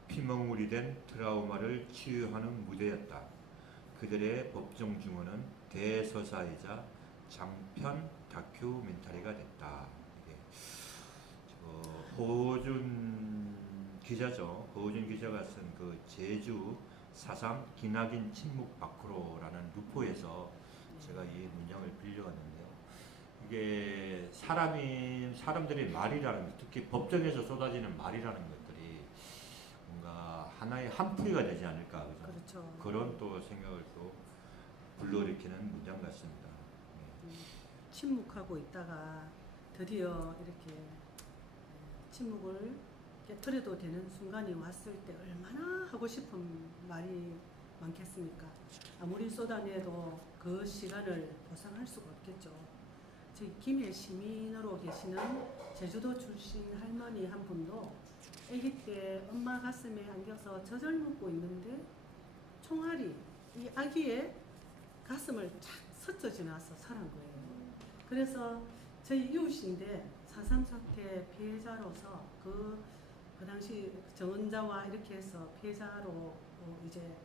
피멍울이 된 트라우마를 치유하는 무대였다. 그들의 법정 증언은 대서사이자 장편 다큐멘터리가 됐다. 이게 호준 기자죠. 호준 기자가 쓴 그 제주 4.3 기나긴 침묵 밖으로라는 루포에서 제가 이 문장을 빌려왔는데요. 이게 사람들의 말이라는, 특히 법정에서 쏟아지는 말이라는 것들이 뭔가 하나의 한풀이가 되지 않을까, 그죠? 그렇죠. 그런 또 생각을 또 불러일으키는 문장 같습니다. 네. 침묵하고 있다가 드디어 이렇게 침묵을 깨트려도 되는 순간이 왔을 때 얼마나 하고 싶은 말이 많겠습니까? 아무리 쏟아내도 그 시간을 보상할 수가 없겠죠. 저희 김해 시민으로 계시는 제주도 출신 할머니 한 분도 아기 때 엄마 가슴에 안겨서 젖을 먹고 있는데 총알이 이 아기의 가슴을 착 스쳐 지나서 살한 거예요. 그래서 저희 이웃인데 4.3 사태 피해자로서 그 당시 정원자와 이렇게 해서 피해자로 이제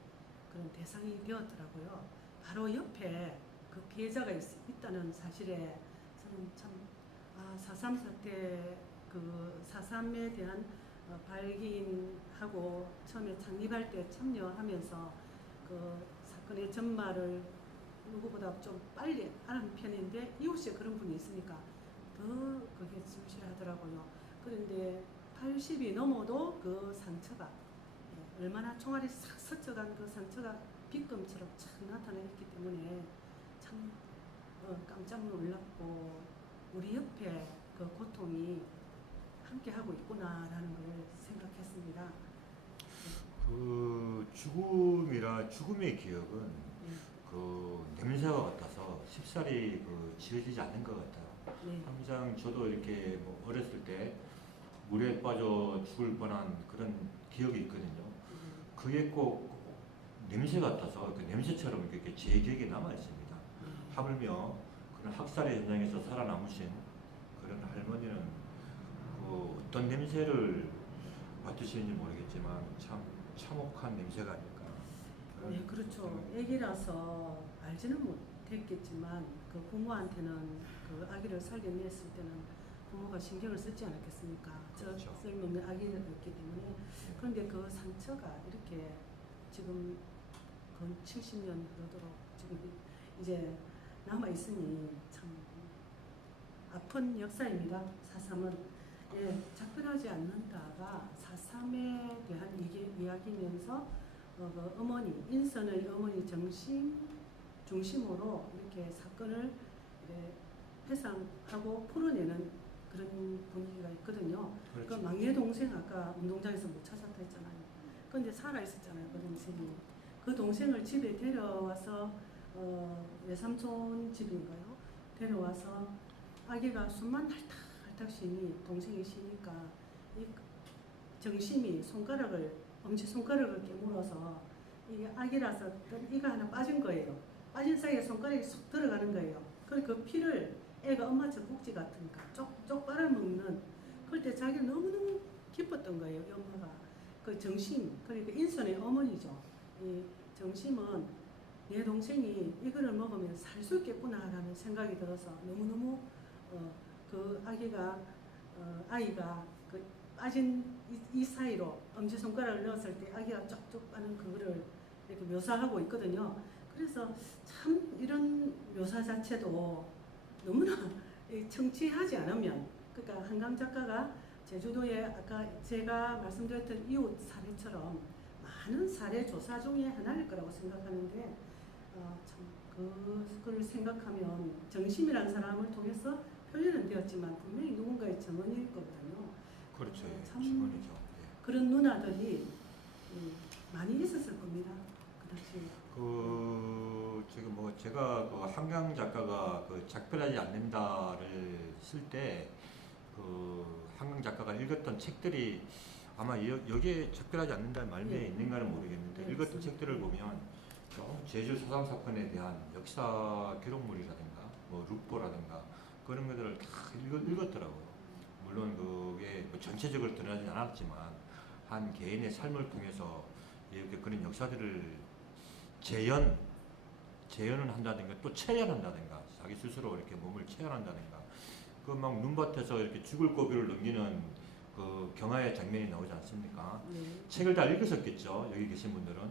그런 대상이 되었더라고요. 바로 옆에 그 피해자가 있다는 사실에 저는 참 4.3 사태 그 4.3에 대한 발기인하고 처음에 창립할 때 참여하면서 그 사건의 전말을 누구보다 좀 빨리 아는 편인데 이웃에 그런 분이 있으니까 더 그게 절실하더라고요. 그런데 80이 넘어도 그 상처가 얼마나 총알이 싹 스쳐간 그 상처가 빗금처럼 착 나타나있기 때문에 참 깜짝 놀랐고 우리 옆에 그 고통이 함께하고 있구나라는 걸 생각했습니다. 그 죽음의 기억은 그 냄새와 같아서 쉽사리 그 지워지지 않는 것 같아요. 네. 항상 저도 이렇게 뭐 어렸을 때 물에 빠져 죽을 뻔한 그런 기억이 있거든요. 그게 꼭 냄새 같아서 그 냄새처럼 이렇게 제 기억에 남아 있습니다. 하물며 그런 학살의 현장에서 살아남으신 그런 할머니는 그 어떤 냄새를 맡으시는지 모르겠지만 참 참혹한 냄새가 아닐까. 네, 그렇죠. 아기라서 알지는 못했겠지만 그 부모한테는 그 아기를 살려냈을 때는 부모가 신경을 쓰지 않았겠습니까? 그렇죠. 저 쓸모없는 아기였기 때문에. 그런데 그 상처가 이렇게 지금 건 70년 흐르도록 지금 이제 남아 있으니 참 아픈 역사입니다. 4.3은 작별하지 않는다가 4.3에 대한 이야기면서 그 어머니 인선의 어머니 중심으로 이렇게 사건을 회상하고 풀어내는 그런 분위기가 있거든요. 그렇죠. 그 막내 동생 아까 운동장에서 못 찾았다 했잖아요. 근데 살아 있었잖아요, 그 동생이. 그 동생을 집에 데려와서 외삼촌 집인가요? 데려와서 아기가 숨만 헐떡헐떡 쉬니 동생이 쉬니까 이 정심이 엄지손가락을 깨물어서 이 아기라서 이가 하나 빠진 거예요. 빠진 사이에 손가락이 쏙 들어가는 거예요. 그리고 그 피를 애가 엄마 젖꼭지 같으니까 쪽쪽 빨아먹는 그럴 때 자기는 너무너무 기뻤던 거예요. 이 엄마가. 그 정심, 그러니까 인선의 어머니죠. 이 정심은 내 동생이 이거를 먹으면 살 수 있겠구나라는 생각이 들어서 너무너무 그 아이가 빠진 이 사이로 엄지손가락을 넣었을 때 아기가 쪽쪽 빠는 그거를 이렇게 묘사하고 있거든요. 그래서 참 이런 묘사 자체도 너무나 청취하지 않으면, 그러니까 한강 작가가 제주도에 아까 제가 말씀드렸던 이웃 사례처럼 많은 사례 조사 중에 하나일 거라고 생각하는데, 참 그걸 생각하면 정심이라는 사람을 통해서 표현은 되었지만 분명히 누군가의 정언일 거거든요. 그렇죠. 예, 참 증언이죠. 예. 그런 누나들이 많이 있었을 겁니다. 그 당시에. 지금 뭐 제가 그 한강 작가가 그 작별하지 않는다를 쓸 때 그 한강 작가가 읽었던 책들이 아마 여기에 작별하지 않는다는 말미에 네. 있는가는 모르겠는데 네, 읽었던 맞습니다. 책들을 보면 제주 4.3 사건에 대한 역사 기록물이라든가 뭐 룩보라든가 그런 것들을 다 읽었더라고요. 물론 그게 뭐 전체적으로 드러나지 않았지만 한 개인의 삶을 통해서 이렇게 그런 역사들을 재현을 한다든가 또 체현한다든가 자기 스스로 이렇게 몸을 체현한다든가 그 막 눈밭에서 이렇게 죽을 고비를 넘기는 그 경하의 장면이 나오지 않습니까? 네. 책을 다 읽으셨겠죠, 여기 계신 분들은.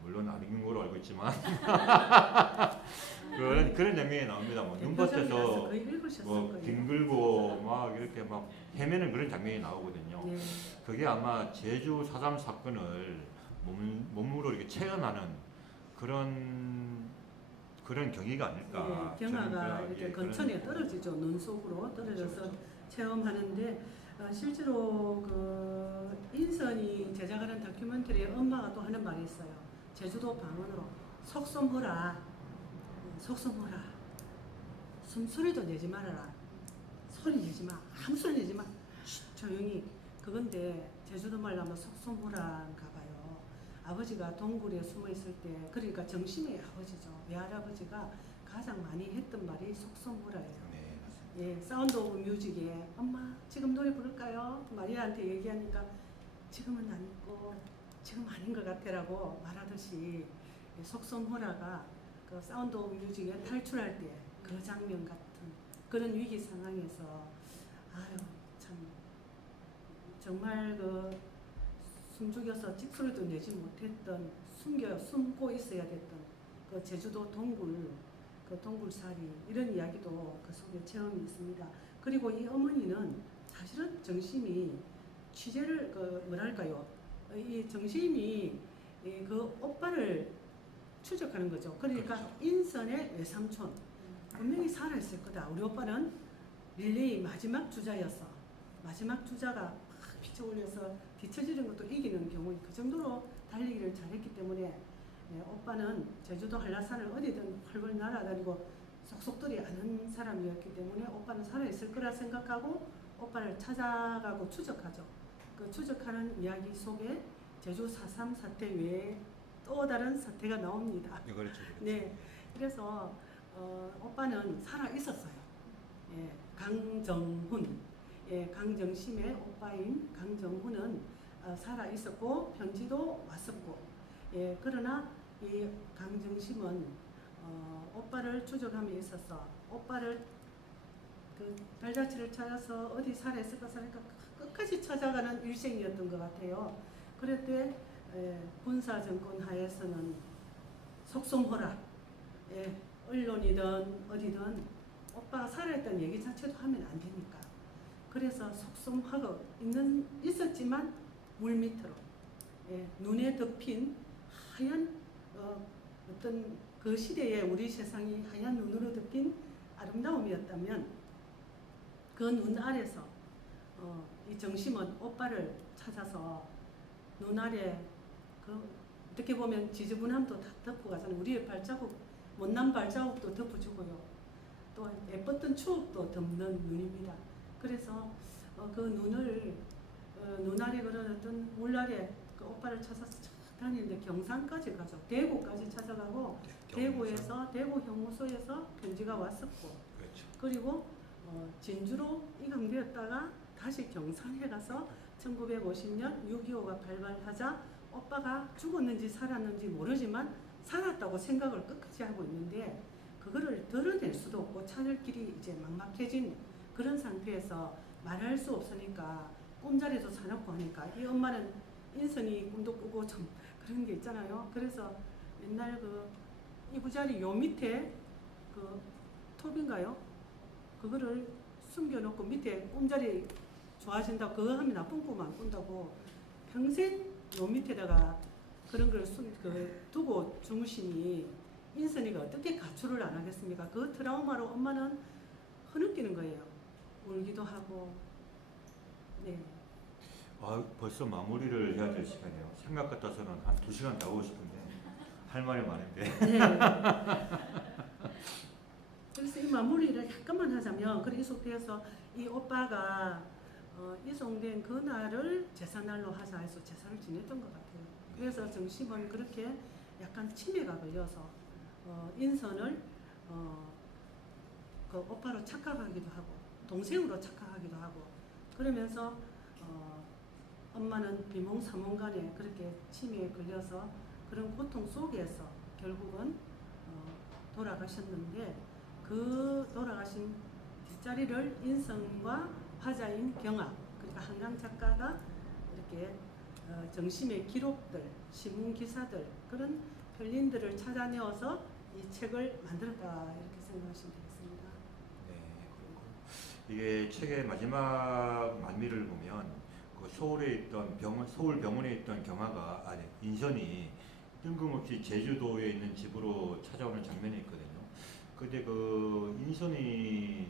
물론 안 읽는 걸로 알고 있지만 그런 장면이 나옵니다. 뭐 눈밭에서 거의 읽으셨을 뭐 거예요. 뒹굴고 막 이렇게 막 헤매는 그런 장면이 나오거든요. 네. 그게 아마 제주 4.3 사건을 몸으로 이렇게 체현하는 그런 경위가 아닐까. 네, 경화가 저는 이렇게 예, 근천에 그런- 떨어지죠. 눈 속으로 떨어져서 그렇죠. 체험하는데, 실제로 그 인선이 제작하는 다큐멘터리에 엄마가 또 하는 말이 있어요. 제주도 방언으로 속솜허라, 속솜허라, 숨소리도 내지 말아라, 소리 내지 마, 아무 소리 내지 마, 조용히. 그건데 제주도 말로 하면 속솜허라인가 봐요. 아버지가 동굴에 숨어 있을 때, 그러니까 정심의 아버지죠. 외할아버지가 가장 많이 했던 말이 속솜허라예요. 네, 맞습니다. 예, 사운드 오브 뮤직에 엄마 지금 노래 부를까요? 마리아한테 얘기하니까 지금은 아니고 지금 아닌 것 같아라고 말하듯이, 속솜허라가 그 사운드 오브 뮤직에 탈출할 때 그 장면 같은 그런 위기 상황에서, 아유 참 정말 그 숨죽여서 찍소리도 내지 못했던, 숨고 있어야 됐던 그 제주도 동굴, 그 동굴살이, 이런 이야기도 그 속에 체험이 있습니다. 그리고 이 어머니는 사실은 정심이 취재를 뭐랄까요, 이 정심이 그 오빠를 추적하는 거죠. 그러니까 그렇죠. 인선의 외삼촌 분명히 살아있을 거다. 우리 오빠는 릴레이 마지막 주자였어. 마지막 주자가 막 피쳐 올려서 뒤처지는 것도 이기는 경우, 그 정도로 달리기를 잘했기 때문에 오빠는 제주도 한라산을 어디든 활활 날아다니고 속속들이 아는 사람이었기 때문에 오빠는 살아있을 거라 생각하고 오빠를 찾아가고 추적하죠. 그 추적하는 이야기 속에 제주 4.3 사태 외에 또 다른 사태가 나옵니다. 네, 그렇죠. 네, 그래서 오빠는 살아 있었어요. 예, 강정훈, 강정심의 오빠인 강정훈은 살아 있었고 편지도 왔었고, 그러나 이 강정심은 오빠를 추적함에 있어서 오빠를 그 발자취를 찾아서 어디 살아 있을까 끝까지 찾아가는 일생이었던 것 같아요. 그럴 때 군사 정권 하에서는 속솜허라, 언론이든 어디든 오빠가 살아있다는 얘기 자체도 하면 안 되니까. 그래서 속솜하고 있었지만 물 밑으로, 눈에 덮인 하얀 어떤 그 시대의 우리 세상이 하얀 눈으로 덮인 아름다움이었다면, 그 눈 아래서 이 정심은 오빠를 찾아서 눈 아래 그 어떻게 보면 지저분함도 다 덮고 가잖아요. 우리의 발자국, 못난 발자국도 덮어주고요. 또 예뻤던 추억도 덮는 눈입니다. 그래서 그 눈을 눈 아래 그려놨던 물 아래 그 오빠를 찾아서 다니는데 경산까지 가죠. 대구까지 찾아가고 대구에서 대구 형무소에서 편지가 왔었고, 그렇죠. 그리고 진주로 이강되었다가 다시 경산에 가서 1950년 6.25가 발발하자 오빠가 죽었는지 살았는지 모르지만 살았다고 생각을 끝까지 하고 있는데, 그거를 드러낼 수도 없고 찾을 길이 이제 막막해진 그런 상태에서 말할 수 없으니까 꿈자리도 사놓고 하니까 이 엄마는 인선이 꿈도 꾸고 좀 그런 게 있잖아요. 그래서 옛날 그 이부자리 요 밑에 그 톱인가요? 그거를 숨겨놓고 밑에 꿈자리 좋아진다고 그거 하면 나쁜 꿈 안 꾼다고 평생 요 밑에다가 그런 걸 두고 주무시니 인선이가 어떻게 가출을 안 하겠습니까? 그 트라우마로 엄마는 흐느끼는 거예요. 울기도 하고. 네. 아, 벌써 마무리를 해야 될 시간이에요. 생각 같아서는 한 2시간 더 하고 싶은데 할 말이 많은데. 네. 그래서 이 마무리를 약간만 하자면 그렇게 이속되어서 이 오빠가 이송된 그날을 제삿날로 하자 해서 제사를 지냈던 것 같아요. 그래서 정심은 그렇게 약간 치매가 걸려서 인선을 그 오빠로 착각하기도 하고 동생으로 착각하기도 하고 그러면서 엄마는 비몽사몽간에 그렇게 치매에 걸려서 그런 고통 속에서 결국은 돌아가셨는데 그 돌아가신 뒷자리를 인성과 화자인 경아 그러니까 한강 작가가 이렇게 정심의 기록들, 신문 기사들 그런 편린들을 찾아내어서 이 책을 만들었다 이렇게 생각하시면 되겠습니다. 네, 그리고 이게 책의 마지막 말미를 보면 그 서울에 있던 서울 병원에 있던 경아가 아니 인선이 뜬금없이 제주도에 있는 집으로 찾아오는 장면이 있거든요. 근데 그 인선이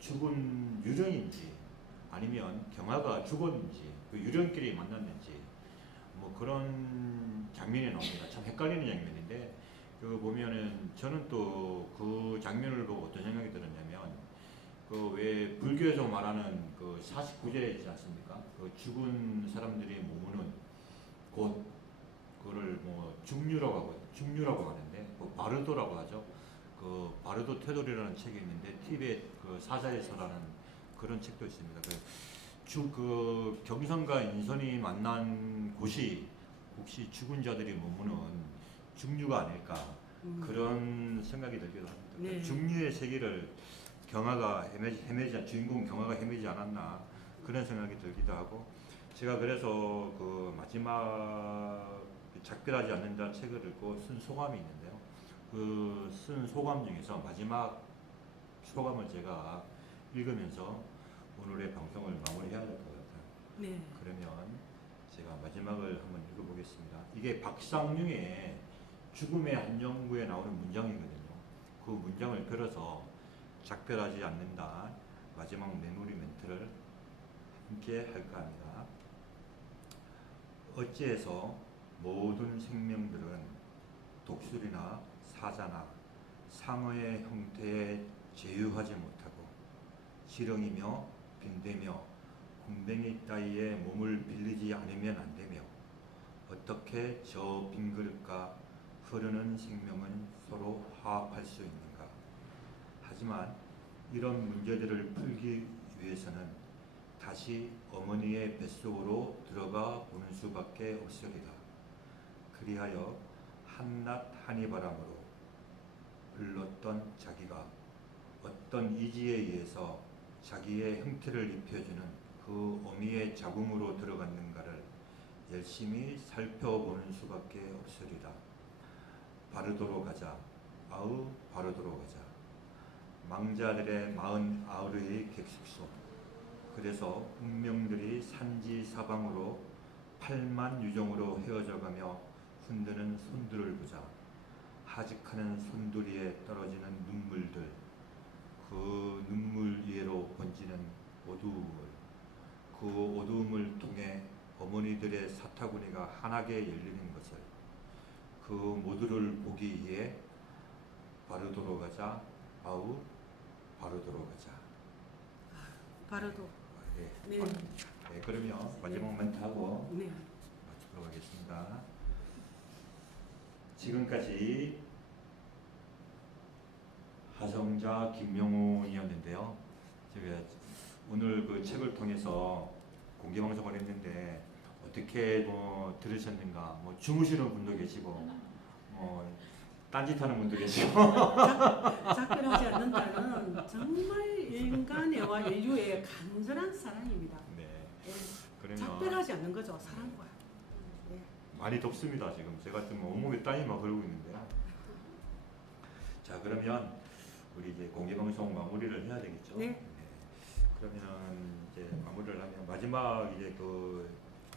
죽은 유령인지 아니면 경아가 죽었는지 그 유령끼리 만났는지 뭐 그런 장면이 나옵니다. 참 헷갈리는 장면인데 그 보면은 저는 또 그 장면을 보고 어떤 생각이 들었냐면 그 왜 불교에서 말하는 그 49제 있지 않습니까? 그 죽은 사람들이 머무는 곳 그거를 뭐 중류라고 하는데 뭐 바르도라고 하죠. 그 바르도 테돌이라는 책이 있는데 티베트 그 사자에서라는 그런 책도 있습니다. 그 경선과 인선이 만난 곳이 혹시 죽은 자들이 머무는 중류가 아닐까 그런 생각이 들기도 합니다. 네. 중류의 세계를 주인공 경아가 헤매지 않았나 그런 생각이 들기도 하고 제가 그래서 그 마지막 작별하지 않는다 책을 읽고 쓴 소감이 있는데요. 그 쓴 소감 중에서 마지막 소감을 제가 읽으면서 오늘의 방송을 마무리해야 될 것 같아요. 네. 그러면 제가 마지막을 한번 읽어보겠습니다. 이게 박상용의 죽음의 한정구에 나오는 문장이거든요. 그 문장을 빌어서 작별하지 않는다 마지막 메모리 멘트를 함께 할까 합니다. 어찌해서 모든 생명들은 독수리나 사자나 상어의 형태에 제휴하지 못하고 지렁이며 빈대며 곰뱅이 따위에 몸을 빌리지 않으면 안 되며 어떻게 저 빈 그릇과 흐르는 생명은 서로 화합할 수 있는가. 하지만 이런 문제들을 풀기 위해서는 다시 어머니의 뱃속으로 들어가 보는 수밖에 없으리라. 그리하여 한낮 한이바람으로 불렀던 자기가 어떤 이지에 의해서 자기의 형태를 입혀주는 그 어미의 자궁으로 들어갔는가를 열심히 살펴보는 수밖에 없으리라. 바르도로 가자. 아우 바르도로 가자. 망자들의 49의 객숙소. 그래서 운명들이 산지 사방으로 8만 유종으로 헤어져가며 흔드는 손들을 보자. 하직하는 손두리에 떨어지는 눈물들. 그 눈물 위로 번지는 어두움을. 그 어두움을 통해 어머니들의 사타구니가 환하게 열리는 것을. 그 모두를 보기 위해 바르도로 가자. 아우 바르도로 가자. 바르도. 네. 네. 네, 그러면 마지막 멘트하고 네. 마치도록 하겠습니다. 지금까지 하성자 김명훈이었는데요. 제가 오늘 그 책을 통해서 공개 방송을 했는데 어떻게 뭐 들으셨는가? 뭐 주무시는 분도 계시고, 뭐 딴짓하는 분도 계시고. 작별하지 않는다는 정말 인간애와 인류의 간절한 사랑입니다. 네. 예. 그러면 작별하지 않는 거죠, 사랑과. 많이 덥습니다. 지금 제가 좀 온몸에 땀이 막 흐르고 있는데요. 자, 그러면 우리 이제 공개 방송 마무리를 해야 되겠죠? 네. 그러면 이제 마무리를 하면 마지막 이제 그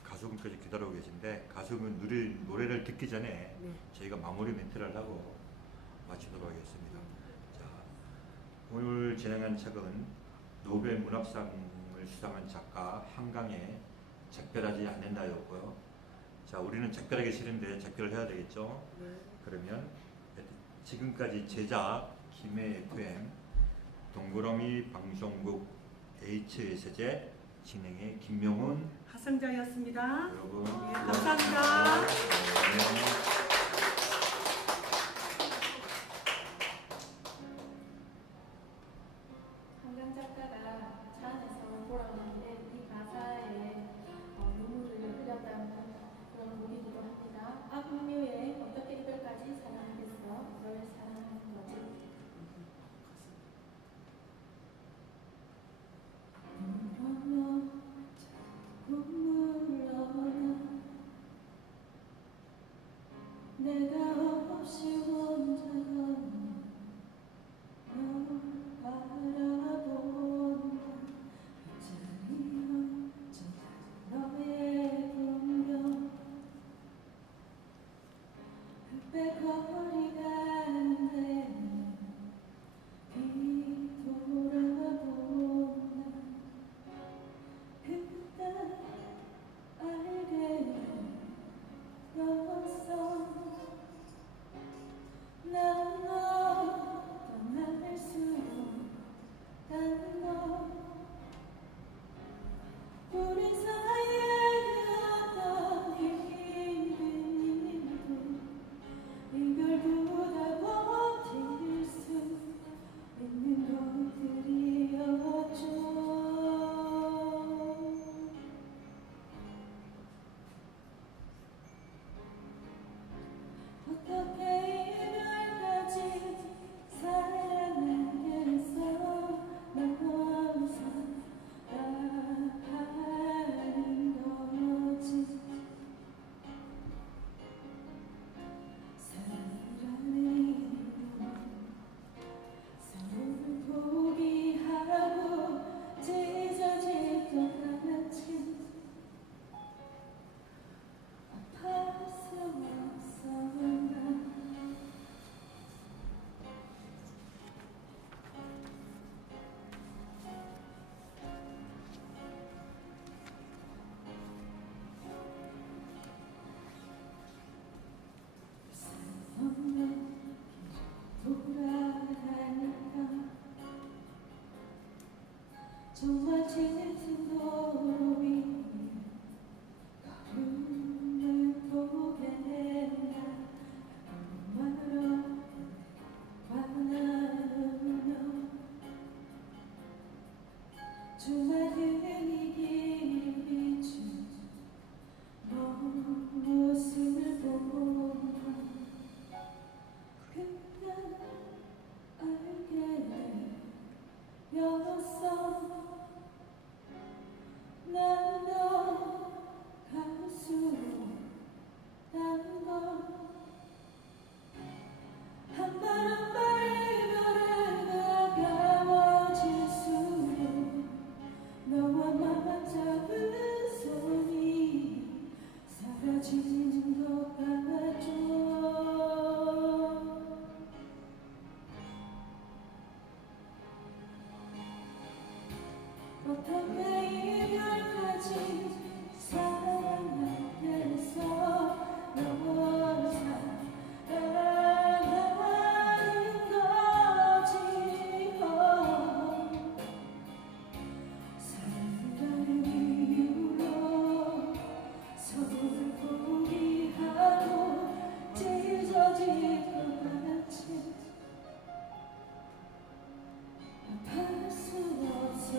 가수분께서 기다리고 계신데 가수분 노래를 듣기 전에 네. 저희가 마무리 멘트를 하고 마치도록 하겠습니다. 자, 오늘 진행한 책은 노벨 문학상을 수상한 작가 한강의 작별하지 않는다였고요. 자, 우리는 작별하기 싫은데 작별을 해야 되겠죠? 네. 그러면 지금까지 제작 김해 FM 동그라미 방송국 HSJ 진행의 김명훈 하성자였습니다. 여러분 네, 감사합니다. 네. 한강 작가가 차 안에서 돌아오는데 이 가사에 눈물을 흘렸다는 그런 곡이기도 합니다. 악뮤에 어떻게 이별까지 사랑하겠어? 널 사랑하는 거지. 그러면 자꾸 물러나 내가 없이 혼자 걷는 널 바라본다. 자리여 저 너의 분명 흑백거리 가는데 뒤돌아본다. 그때 알게 되었어. 난 너 떠날 수 없다는 너. 우리 사이에 어떤 힘든 일도 이별보다 버틸 수 있는 것들이었죠. 어떻게 이별까지 사랑하겠어. 넌 사랑하는 거지. 사랑이란 이유로 서로를 포기하고 찢어질 것 같지. 아파할 수 없어 난. 없는 길 돌아가니까 정말 짙은 도로 위에 걸음을 보게 된다. 말로 바라보며 주말 분위기를 비춘 너 모습을 보다 그때 알게 되었어. 난 너 갈 수 없다는 걸. 한 발 한 발 이별에 가까워질수록 너와 맘만 잡은 손이 사라지는 것 같죠. 어떻게 이별까지 사랑하겠어. 널 사랑하는 거지. 사랑이란 이유로 서로를 포기하고 찢어질 것 같지. 아파할 수 없어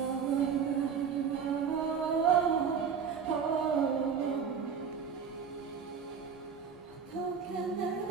어떻게 날